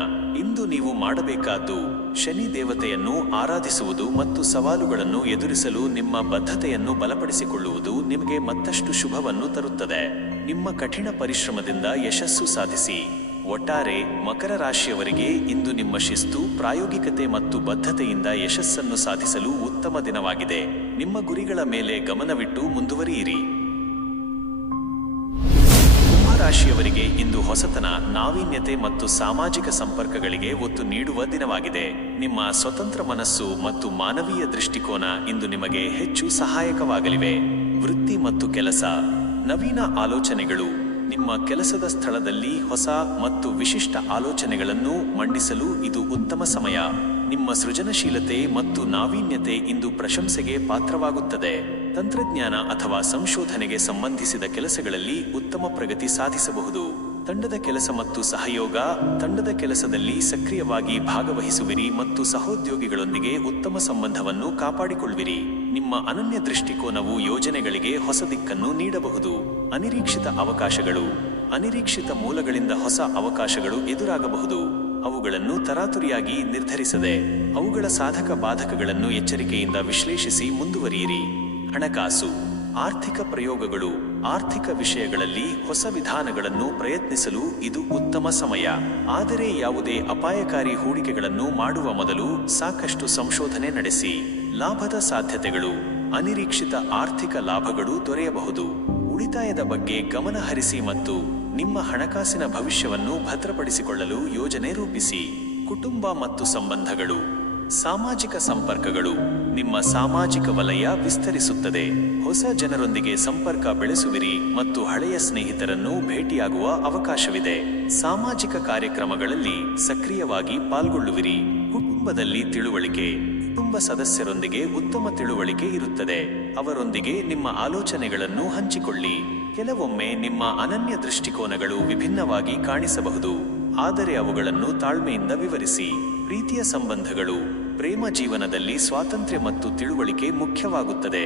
ಇಂದು ನೀವು ಮಾಡಬೇಕಾದ್ದು ಶನಿ ದೇವತೆಯನ್ನು ಆರಾಧಿಸುವುದು ಮತ್ತು ಸವಾಲುಗಳನ್ನು ಎದುರಿಸಲು ನಿಮ್ಮ ಬದ್ಧತೆಯನ್ನು ಬಲಪಡಿಸಿಕೊಳ್ಳುವುದು ನಿಮಗೆ ಮತ್ತಷ್ಟು ಶುಭವನ್ನು ತರುತ್ತದೆ. ನಿಮ್ಮ ಕಠಿಣ ಪರಿಶ್ರಮದಿಂದ ಯಶಸ್ಸು ಸಾಧಿಸಿ. ಒಟ್ಟಾರೆ ಮಕರ ರಾಶಿಯವರಿಗೆ ಇಂದು ನಿಮ್ಮ ಶಿಸ್ತು, ಪ್ರಾಯೋಗಿಕತೆ ಮತ್ತು ಬದ್ಧತೆಯಿಂದ ಯಶಸ್ಸನ್ನು ಸಾಧಿಸಲು ಉತ್ತಮ ದಿನವಾಗಿದೆ. ನಿಮ್ಮ ಗುರಿಗಳ ಮೇಲೆ ಗಮನವಿಟ್ಟು ಮುಂದುವರಿಯಿರಿ. ರಾಶಿಯವರಿಗೆ ಇಂದು ಹೊಸತನ, ನಾವೀನ್ಯತೆ ಮತ್ತು ಸಾಮಾಜಿಕ ಸಂಪರ್ಕಗಳಿಗೆ ಒತ್ತು ನೀಡುವ ದಿನವಾಗಿದೆ. ನಿಮ್ಮ ಸ್ವತಂತ್ರ ಮನಸ್ಸು ಮತ್ತು ಮಾನವೀಯ ದೃಷ್ಟಿಕೋನ ಇಂದು ನಿಮಗೆ ಹೆಚ್ಚು ಸಹಾಯಕವಾಗಲಿವೆ. ವೃತ್ತಿ ಮತ್ತು ಕೆಲಸ. ನವೀನ ಆಲೋಚನೆಗಳು. ನಿಮ್ಮ ಕೆಲಸದ ಸ್ಥಳದಲ್ಲಿ ಹೊಸ ಮತ್ತು ವಿಶಿಷ್ಟ ಆಲೋಚನೆಗಳನ್ನು ಮಂಡಿಸಲು ಇದು ಉತ್ತಮ ಸಮಯ. ನಿಮ್ಮ ಸೃಜನಶೀಲತೆ ಮತ್ತು ನಾವೀನ್ಯತೆ ಇಂದು ಪ್ರಶಂಸೆಗೆ ಪಾತ್ರವಾಗುತ್ತದೆ. ತಂತ್ರಜ್ಞಾನ ಅಥವಾ ಸಂಶೋಧನೆಗೆ ಸಂಬಂಧಿಸಿದ ಕೆಲಸಗಳಲ್ಲಿ ಉತ್ತಮ ಪ್ರಗತಿ ಸಾಧಿಸಬಹುದು. ತಂಡದ ಕೆಲಸ ಮತ್ತು ಸಹಯೋಗ. ತಂಡದ ಕೆಲಸದಲ್ಲಿ ಸಕ್ರಿಯವಾಗಿ ಭಾಗವಹಿಸುವಿರಿ ಮತ್ತು ಸಹೋದ್ಯೋಗಿಗಳೊಂದಿಗೆ ಉತ್ತಮ ಸಂಬಂಧವನ್ನು ಕಾಪಾಡಿಕೊಳ್ಳುವಿರಿ. ನಿಮ್ಮ ಅನನ್ಯ ದೃಷ್ಟಿಕೋನವು ಯೋಜನೆಗಳಿಗೆ ಹೊಸ ದಿಕ್ಕನ್ನು ನೀಡಬಹುದು. ಅನಿರೀಕ್ಷಿತ ಅವಕಾಶಗಳು. ಅನಿರೀಕ್ಷಿತ ಮೂಲಗಳಿಂದ ಹೊಸ ಅವಕಾಶಗಳು ಎದುರಾಗಬಹುದು. ಅವುಗಳನ್ನು ತರಾತುರಿಯಾಗಿ ನಿರ್ಧರಿಸದೆ ಅವುಗಳ ಸಾಧಕ ಬಾಧಕಗಳನ್ನು ಎಚ್ಚರಿಕೆಯಿಂದ ವಿಶ್ಲೇಷಿಸಿ ಮುಂದುವರಿಯಿರಿ. ಹಣಕಾಸು. ಆರ್ಥಿಕ ಪ್ರಯೋಗಗಳು. ಆರ್ಥಿಕ ವಿಷಯಗಳಲ್ಲಿ ಹೊಸ ವಿಧಾನಗಳನ್ನು ಪ್ರಯತ್ನಿಸಲು ಇದು ಉತ್ತಮ ಸಮಯ. ಆದರೆ ಯಾವುದೇ ಅಪಾಯಕಾರಿ ಹೂಡಿಕೆಗಳನ್ನು ಮಾಡುವ ಮೊದಲು ಸಾಕಷ್ಟು ಸಂಶೋಧನೆ ನಡೆಸಿ. ಲಾಭದ ಸಾಧ್ಯತೆಗಳು. ಅನಿರೀಕ್ಷಿತ ಆರ್ಥಿಕ ಲಾಭಗಳು ದೊರೆಯಬಹುದು. ಉಳಿತಾಯದ ಬಗ್ಗೆ ಗಮನ ಹರಿಸಿ ಮತ್ತು ನಿಮ್ಮ ಹಣಕಾಸಿನ ಭವಿಷ್ಯವನ್ನು ಭದ್ರಪಡಿಸಿಕೊಳ್ಳಲು ಯೋಜನೆ ರೂಪಿಸಿ. ಕುಟುಂಬ ಮತ್ತು ಸಂಬಂಧಗಳು. ಸಾಮಾಜಿಕ ಸಂಪರ್ಕಗಳು. ನಿಮ್ಮ ಸಾಮಾಜಿಕ ವಲಯ ವಿಸ್ತರಿಸುತ್ತದೆ. ಹೊಸ ಜನರೊಂದಿಗೆ ಸಂಪರ್ಕ ಬೆಳೆಸುವಿರಿ ಮತ್ತು ಹಳೆಯ ಸ್ನೇಹಿತರನ್ನು ಭೇಟಿಯಾಗುವ ಅವಕಾಶವಿದೆ. ಸಾಮಾಜಿಕ ಕಾರ್ಯಕ್ರಮಗಳಲ್ಲಿ ಸಕ್ರಿಯವಾಗಿ ಪಾಲ್ಗೊಳ್ಳುವಿರಿ. ಕುಟುಂಬದಲ್ಲಿ ತಿಳುವಳಿಕೆ. ಕುಟುಂಬ ಸದಸ್ಯರೊಂದಿಗೆ ಉತ್ತಮ ತಿಳುವಳಿಕೆ ಇರುತ್ತದೆ. ಅವರೊಂದಿಗೆ ನಿಮ್ಮ ಆಲೋಚನೆಗಳನ್ನು ಹಂಚಿಕೊಳ್ಳಿ. ಕೆಲವೊಮ್ಮೆ ನಿಮ್ಮ ಅನನ್ಯ ದೃಷ್ಟಿಕೋನಗಳು ವಿಭಿನ್ನವಾಗಿ ಕಾಣಿಸಬಹುದು, ಆದರೆ ಅವುಗಳನ್ನು ತಾಳ್ಮೆಯಿಂದ ವಿವರಿಸಿ. ಪ್ರೀತಿಯ ಸಂಬಂಧಗಳು. ಪ್ರೇಮ ಜೀವನದಲ್ಲಿ ಸ್ವಾತಂತ್ರ್ಯ ಮತ್ತು ತಿಳುವಳಿಕೆ ಮುಖ್ಯವಾಗುತ್ತದೆ.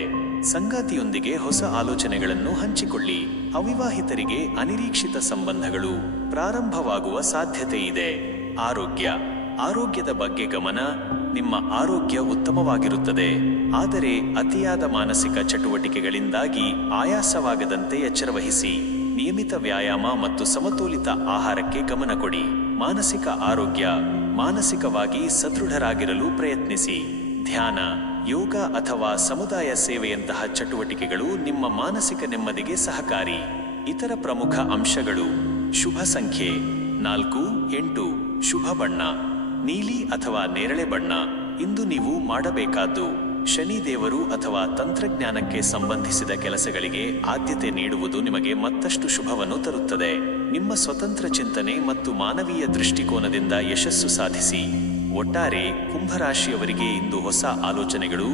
ಸಂಗಾತಿಯೊಂದಿಗೆ ಹೊಸ ಆಲೋಚನೆಗಳನ್ನು ಹಂಚಿಕೊಳ್ಳಿ. ಅವಿವಾಹಿತರಿಗೆ ಅನಿರೀಕ್ಷಿತ ಸಂಬಂಧಗಳು ಪ್ರಾರಂಭವಾಗುವ ಸಾಧ್ಯತೆ ಇದೆ. ಆರೋಗ್ಯದ ಬಗ್ಗೆ ಗಮನ. ನಿಮ್ಮ ಆರೋಗ್ಯ ಉತ್ತಮವಾಗಿರುತ್ತದೆ, ಆದರೆ ಅತಿಯಾದ ಮಾನಸಿಕ ಚಟುವಟಿಕೆಗಳಿಂದಾಗಿ ಆಯಾಸವಾಗದಂತೆ ಎಚ್ಚರವಹಿಸಿ. ನಿಯಮಿತ ವ್ಯಾಯಾಮ ಮತ್ತು ಸಮತೋಲಿತ ಆಹಾರಕ್ಕೆ ಗಮನ ಕೊಡಿ. ಮಾನಸಿಕ ಆರೋಗ್ಯ. ಮಾನಸಿಕವಾಗಿ ಸದೃಢರಾಗಿರಲು ಪ್ರಯತ್ನಿಸಿ. ಧ್ಯಾನ, ಯೋಗ ಅಥವಾ ಸಮುದಾಯ ಸೇವೆಯಂತಹ ಚಟುವಟಿಕೆಗಳು ನಿಮ್ಮ ಮಾನಸಿಕ ನೆಮ್ಮದಿಗೆ ಸಹಕಾರಿ. ಇತರ ಪ್ರಮುಖ ಅಂಶಗಳು. ಶುಭ ಸಂಖ್ಯೆ 4, 8. ಶುಭ ಬಣ್ಣ ನೀಲಿ ಅಥವಾ ನೇರಳೆ ಬಣ್ಣ. ಇಂದು ನೀವು ಮಾಡಬೇಕಾದ್ದು ಶನಿ ದೇವರು ಅಥವಾ ತಂತ್ರಜ್ಞಾನಕ್ಕೆ ಸಂಬಂಧಿಸಿದ ಕೆಲಸಗಳಿಗೆ ಆದ್ಯತೆ ನೀಡುವುದು ನಿಮಗೆ ಮತ್ತಷ್ಟು ಶುಭವನ್ನು ತರುತ್ತದೆ. ನಿಮ್ಮ ಸ್ವತಂತ್ರ ಚಿಂತನೆ ಮತ್ತು ಮಾನವೀಯ ದೃಷ್ಟಿಕೋನದಿಂದ ಯಶಸ್ಸು ಸಾಧಿಸಿ. ಒಟ್ಟಾರೆ ಕುಂಭರಾಶಿಯವರಿಗೆ ಇಂದು ಹೊಸ ಆಲೋಚನೆಗಳು,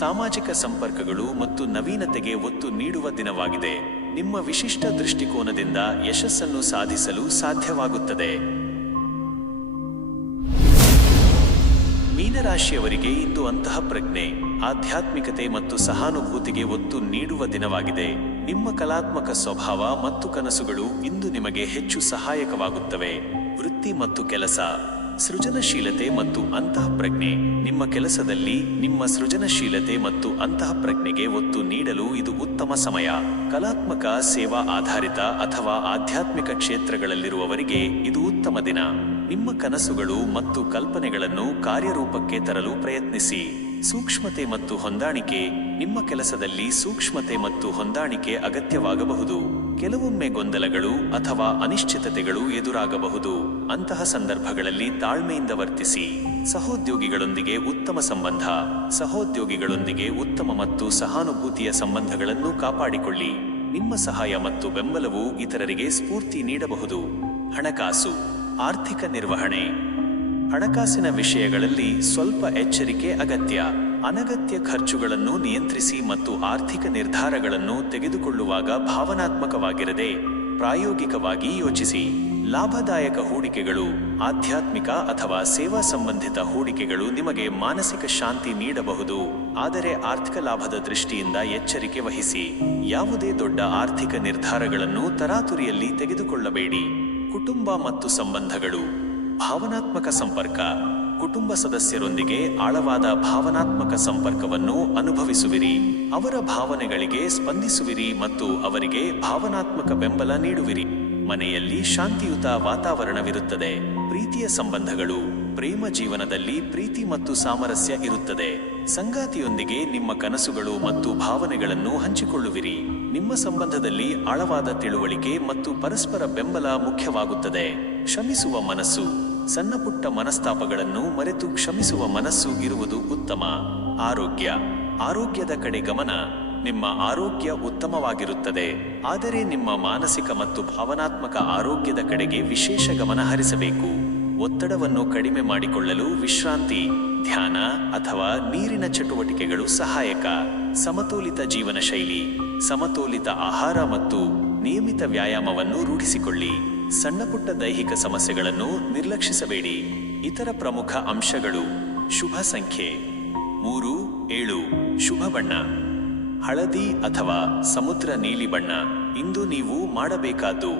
ಸಾಮಾಜಿಕ ಸಂಪರ್ಕಗಳು ಮತ್ತು ನವೀನತೆಗೆ ಒತ್ತು ನೀಡುವ ದಿನವಾಗಿದೆ. ನಿಮ್ಮ ವಿಶಿಷ್ಟ ದೃಷ್ಟಿಕೋನದಿಂದ ಯಶಸ್ಸನ್ನು ಸಾಧಿಸಲು ಸಾಧ್ಯವಾಗುತ್ತದೆ. ಮೀನರಾಶಿಯವರಿಗೆ ಇಂದು ಅಂತಃಪ್ರಜ್ಞೆ, ಆಧ್ಯಾತ್ಮಿಕತೆ ಮತ್ತು ಸಹಾನುಭೂತಿಗೆ ಒತ್ತು ನೀಡುವ ದಿನವಾಗಿದೆ. ನಿಮ್ಮ ಕಲಾತ್ಮಕ ಸ್ವಭಾವ ಮತ್ತು ಕನಸುಗಳು ಇಂದು ನಿಮಗೆ ಹೆಚ್ಚು ಸಹಾಯಕವಾಗುತ್ತವೆ. ವೃತ್ತಿ ಮತ್ತು ಕೆಲಸ. ಸೃಜನಶೀಲತೆ ಮತ್ತು ಅಂತಃಪ್ರಜ್ಞೆ. ನಿಮ್ಮ ಕೆಲಸದಲ್ಲಿ ನಿಮ್ಮ ಸೃಜನಶೀಲತೆ ಮತ್ತು ಅಂತಃಪ್ರಜ್ಞೆಗೆ ಒತ್ತು ನೀಡಲು ಇದು ಉತ್ತಮ ಸಮಯ. ಕಲಾತ್ಮಕ, ಸೇವಾ ಆಧಾರಿತ ಅಥವಾ ಆಧ್ಯಾತ್ಮಿಕ ಕ್ಷೇತ್ರಗಳಲ್ಲಿರುವವರಿಗೆ ಇದು ಉತ್ತಮ ದಿನ. ನಿಮ್ಮ ಕನಸುಗಳು ಮತ್ತು ಕಲ್ಪನೆಗಳನ್ನು ಕಾರ್ಯರೂಪಕ್ಕೆ ತರಲು ಪ್ರಯತ್ನಿಸಿ. ಸೂಕ್ಷ್ಮತೆ ಮತ್ತು ಹೊಂದಾಣಿಕೆ. ನಿಮ್ಮ ಕೆಲಸದಲ್ಲಿ ಸೂಕ್ಷ್ಮತೆ ಮತ್ತು ಹೊಂದಾಣಿಕೆ ಅಗತ್ಯವಾಗಬಹುದು. ಕೆಲವೊಮ್ಮೆ ಗೊಂದಲಗಳು ಅಥವಾ ಅನಿಶ್ಚಿತತೆಗಳು ಎದುರಾಗಬಹುದು. ಅಂತಹ ಸಂದರ್ಭಗಳಲ್ಲಿ ತಾಳ್ಮೆಯಿಂದ ವರ್ತಿಸಿ. ಸಹೋದ್ಯೋಗಿಗಳೊಂದಿಗೆ ಉತ್ತಮ ಸಂಬಂಧ. ಸಹೋದ್ಯೋಗಿಗಳೊಂದಿಗೆ ಉತ್ತಮ ಮತ್ತು ಸಹಾನುಭೂತಿಯ ಸಂಬಂಧಗಳನ್ನು ಕಾಪಾಡಿಕೊಳ್ಳಿ. ನಿಮ್ಮ ಸಹಾಯ ಮತ್ತು ಬೆಂಬಲವು ಇತರರಿಗೆ ಸ್ಫೂರ್ತಿ ನೀಡಬಹುದು. ಹಣಕಾಸು, ಆರ್ಥಿಕ ನಿರ್ವಹಣೆ. ಹಣಕಾಸಿನ ವಿಷಯಗಳಲ್ಲಿ ಸ್ವಲ್ಪ ಎಚ್ಚರಿಕೆ ಅಗತ್ಯ. ಅನಗತ್ಯ ಖರ್ಚುಗಳನ್ನು ನಿಯಂತ್ರಿಸಿ ಮತ್ತು ಆರ್ಥಿಕ ನಿರ್ಧಾರಗಳನ್ನು ತೆಗೆದುಕೊಳ್ಳುವಾಗ ಭಾವನಾತ್ಮಕವಾಗಿರದೆ ಪ್ರಾಯೋಗಿಕವಾಗಿ ಯೋಚಿಸಿ. ಲಾಭದಾಯಕ ಹೂಡಿಕೆಗಳು. ಆಧ್ಯಾತ್ಮಿಕ ಅಥವಾ ಸೇವಾ ಸಂಬಂಧಿತ ಹೂಡಿಕೆಗಳು ನಿಮಗೆ ಮಾನಸಿಕ ಶಾಂತಿ ನೀಡಬಹುದು, ಆದರೆ ಆರ್ಥಿಕ ಲಾಭದ ದೃಷ್ಟಿಯಿಂದ ಎಚ್ಚರಿಕೆ ವಹಿಸಿ. ಯಾವುದೇ ದೊಡ್ಡ ಆರ್ಥಿಕ ನಿರ್ಧಾರಗಳನ್ನು ತರಾತುರಿಯಲ್ಲಿ ತೆಗೆದುಕೊಳ್ಳಬೇಡಿ. ಕುಟುಂಬ ಮತ್ತು ಸಂಬಂಧಗಳು. ಭಾವನಾತ್ಮಕ ಸಂಪರ್ಕ. ಕುಟುಂಬ ಸದಸ್ಯರೊಂದಿಗೆ ಆಳವಾದ ಭಾವನಾತ್ಮಕ ಸಂಪರ್ಕವನ್ನು ಅನುಭವಿಸುವಿರಿ. ಅವರ ಭಾವನೆಗಳಿಗೆ ಸ್ಪಂದಿಸುವಿರಿ ಮತ್ತು ಅವರಿಗೆ ಭಾವನಾತ್ಮಕ ಬೆಂಬಲ ನೀಡುವಿರಿ. ಮನೆಯಲ್ಲಿ ಶಾಂತಿಯುತ ವಾತಾವರಣವಿರುತ್ತದೆ. ಪ್ರೀತಿಯ ಸಂಬಂಧಗಳು. ಪ್ರೇಮ ಜೀವನದಲ್ಲಿ ಪ್ರೀತಿ ಮತ್ತು ಸಾಮರಸ್ಯ ಇರುತ್ತದೆ. ಸಂಗಾತಿಯೊಂದಿಗೆ ನಿಮ್ಮ ಕನಸುಗಳು ಮತ್ತು ಭಾವನೆಗಳನ್ನು ಹಂಚಿಕೊಳ್ಳುವಿರಿ. ನಿಮ್ಮ ಸಂಬಂಧದಲ್ಲಿ ಆಳವಾದ ತಿಳುವಳಿಕೆ ಮತ್ತು ಪರಸ್ಪರ ಬೆಂಬಲ ಮುಖ್ಯವಾಗುತ್ತದೆ. ಕ್ಷಮಿಸುವ ಮನಸ್ಸು. ಸಣ್ಣಪುಟ್ಟ ಮನಸ್ತಾಪಗಳನ್ನು ಮರೆತು ಕ್ಷಮಿಸುವ ಮನಸ್ಸು ಇರುವುದು ಉತ್ತಮ. ಆರೋಗ್ಯ. ಆರೋಗ್ಯದ ಕಡೆ ಗಮನ. ನಿಮ್ಮ ಆರೋಗ್ಯ ಉತ್ತಮವಾಗಿರುತ್ತದೆ, ಆದರೆ ನಿಮ್ಮ ಮಾನಸಿಕ ಮತ್ತು ಭಾವನಾತ್ಮಕ ಆರೋಗ್ಯದ ಕಡೆಗೆ ವಿಶೇಷ ಗಮನ ಹರಿಸಬೇಕು. ಒತ್ತಡವನ್ನು ಕಡಿಮೆ ಮಾಡಿಕೊಳ್ಳಲು ವಿಶ್ರಾಂತಿ, ಧ್ಯಾನ ಅಥವಾ ನೀರಿನ ಚಟುವಟಿಕೆಗಳು ಸಹಾಯಕ. ಸಮತೋಲಿತ ಜೀವನ ಶೈಲಿ. ಸಮತೋಲಿತ ಆಹಾರ ಮತ್ತು ನಿಯಮಿತ ವ್ಯಾಯಾಮವನ್ನು ರೂಢಿಸಿಕೊಳ್ಳಿ. ಸಣ್ಣಪುಟ್ಟ ದೈಹಿಕ ಸಮಸ್ಯೆಗಳನ್ನು ನಿರ್ಲಕ್ಷಿಸಬೇಡಿ. ಇತರ ಪ್ರಮುಖ ಅಂಶಗಳು. ಶುಭ ಸಂಖ್ಯೆ 3, 7. ಶುಭ ಬಣ್ಣ ಹಳದಿ ಅಥವಾ ಸಮುದ್ರ ನೀಲಿ ಬಣ್ಣ. ಇಂದು ನೀವು ಮಾಡಬೇಕಾದ್ದು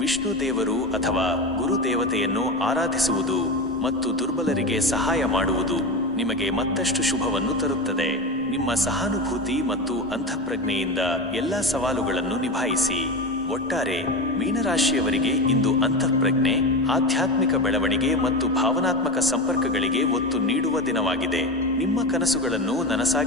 ವಿಷ್ಣು ದೇವರು ಅಥವಾ ಗುರು ದೇವತೆಯನ್ನು ಆರಾಧಿಸುವುದು ಮತ್ತು ದುರ್ಬಲರಿಗೆ ಸಹಾಯ ಮಾಡುವುದು ನಿಮಗೆ ಮತ್ತಷ್ಟು ಶುಭವನ್ನು ತರುತ್ತದೆ. ನಿಮ್ಮ ಸಹಾನುಭೂತಿ ಮತ್ತು ಅಂತಃಪ್ರಜ್ಞೆಯಿಂದ ಎಲ್ಲ ಸವಾಲುಗಳನ್ನು ನಿಭಾಯಿಸಿ. ಒಟ್ಟಾರೆ ಮೀನರಾಶಿಯವರಿಗೆ ಇಂದು ಅಂತಃಪ್ರಜ್ಞೆ, ಆಧ್ಯಾತ್ಮಿಕ ಬೆಳವಣಿಗೆ ಮತ್ತು ಭಾವನಾತ್ಮಕ ಸಂಪರ್ಕಗಳಿಗೆ ಒತ್ತು ನೀಡುವ ದಿನವಾಗಿದೆ. ನಿಮ್ಮ ಕನಸುಗಳನ್ನು ನನಸಾಗಿ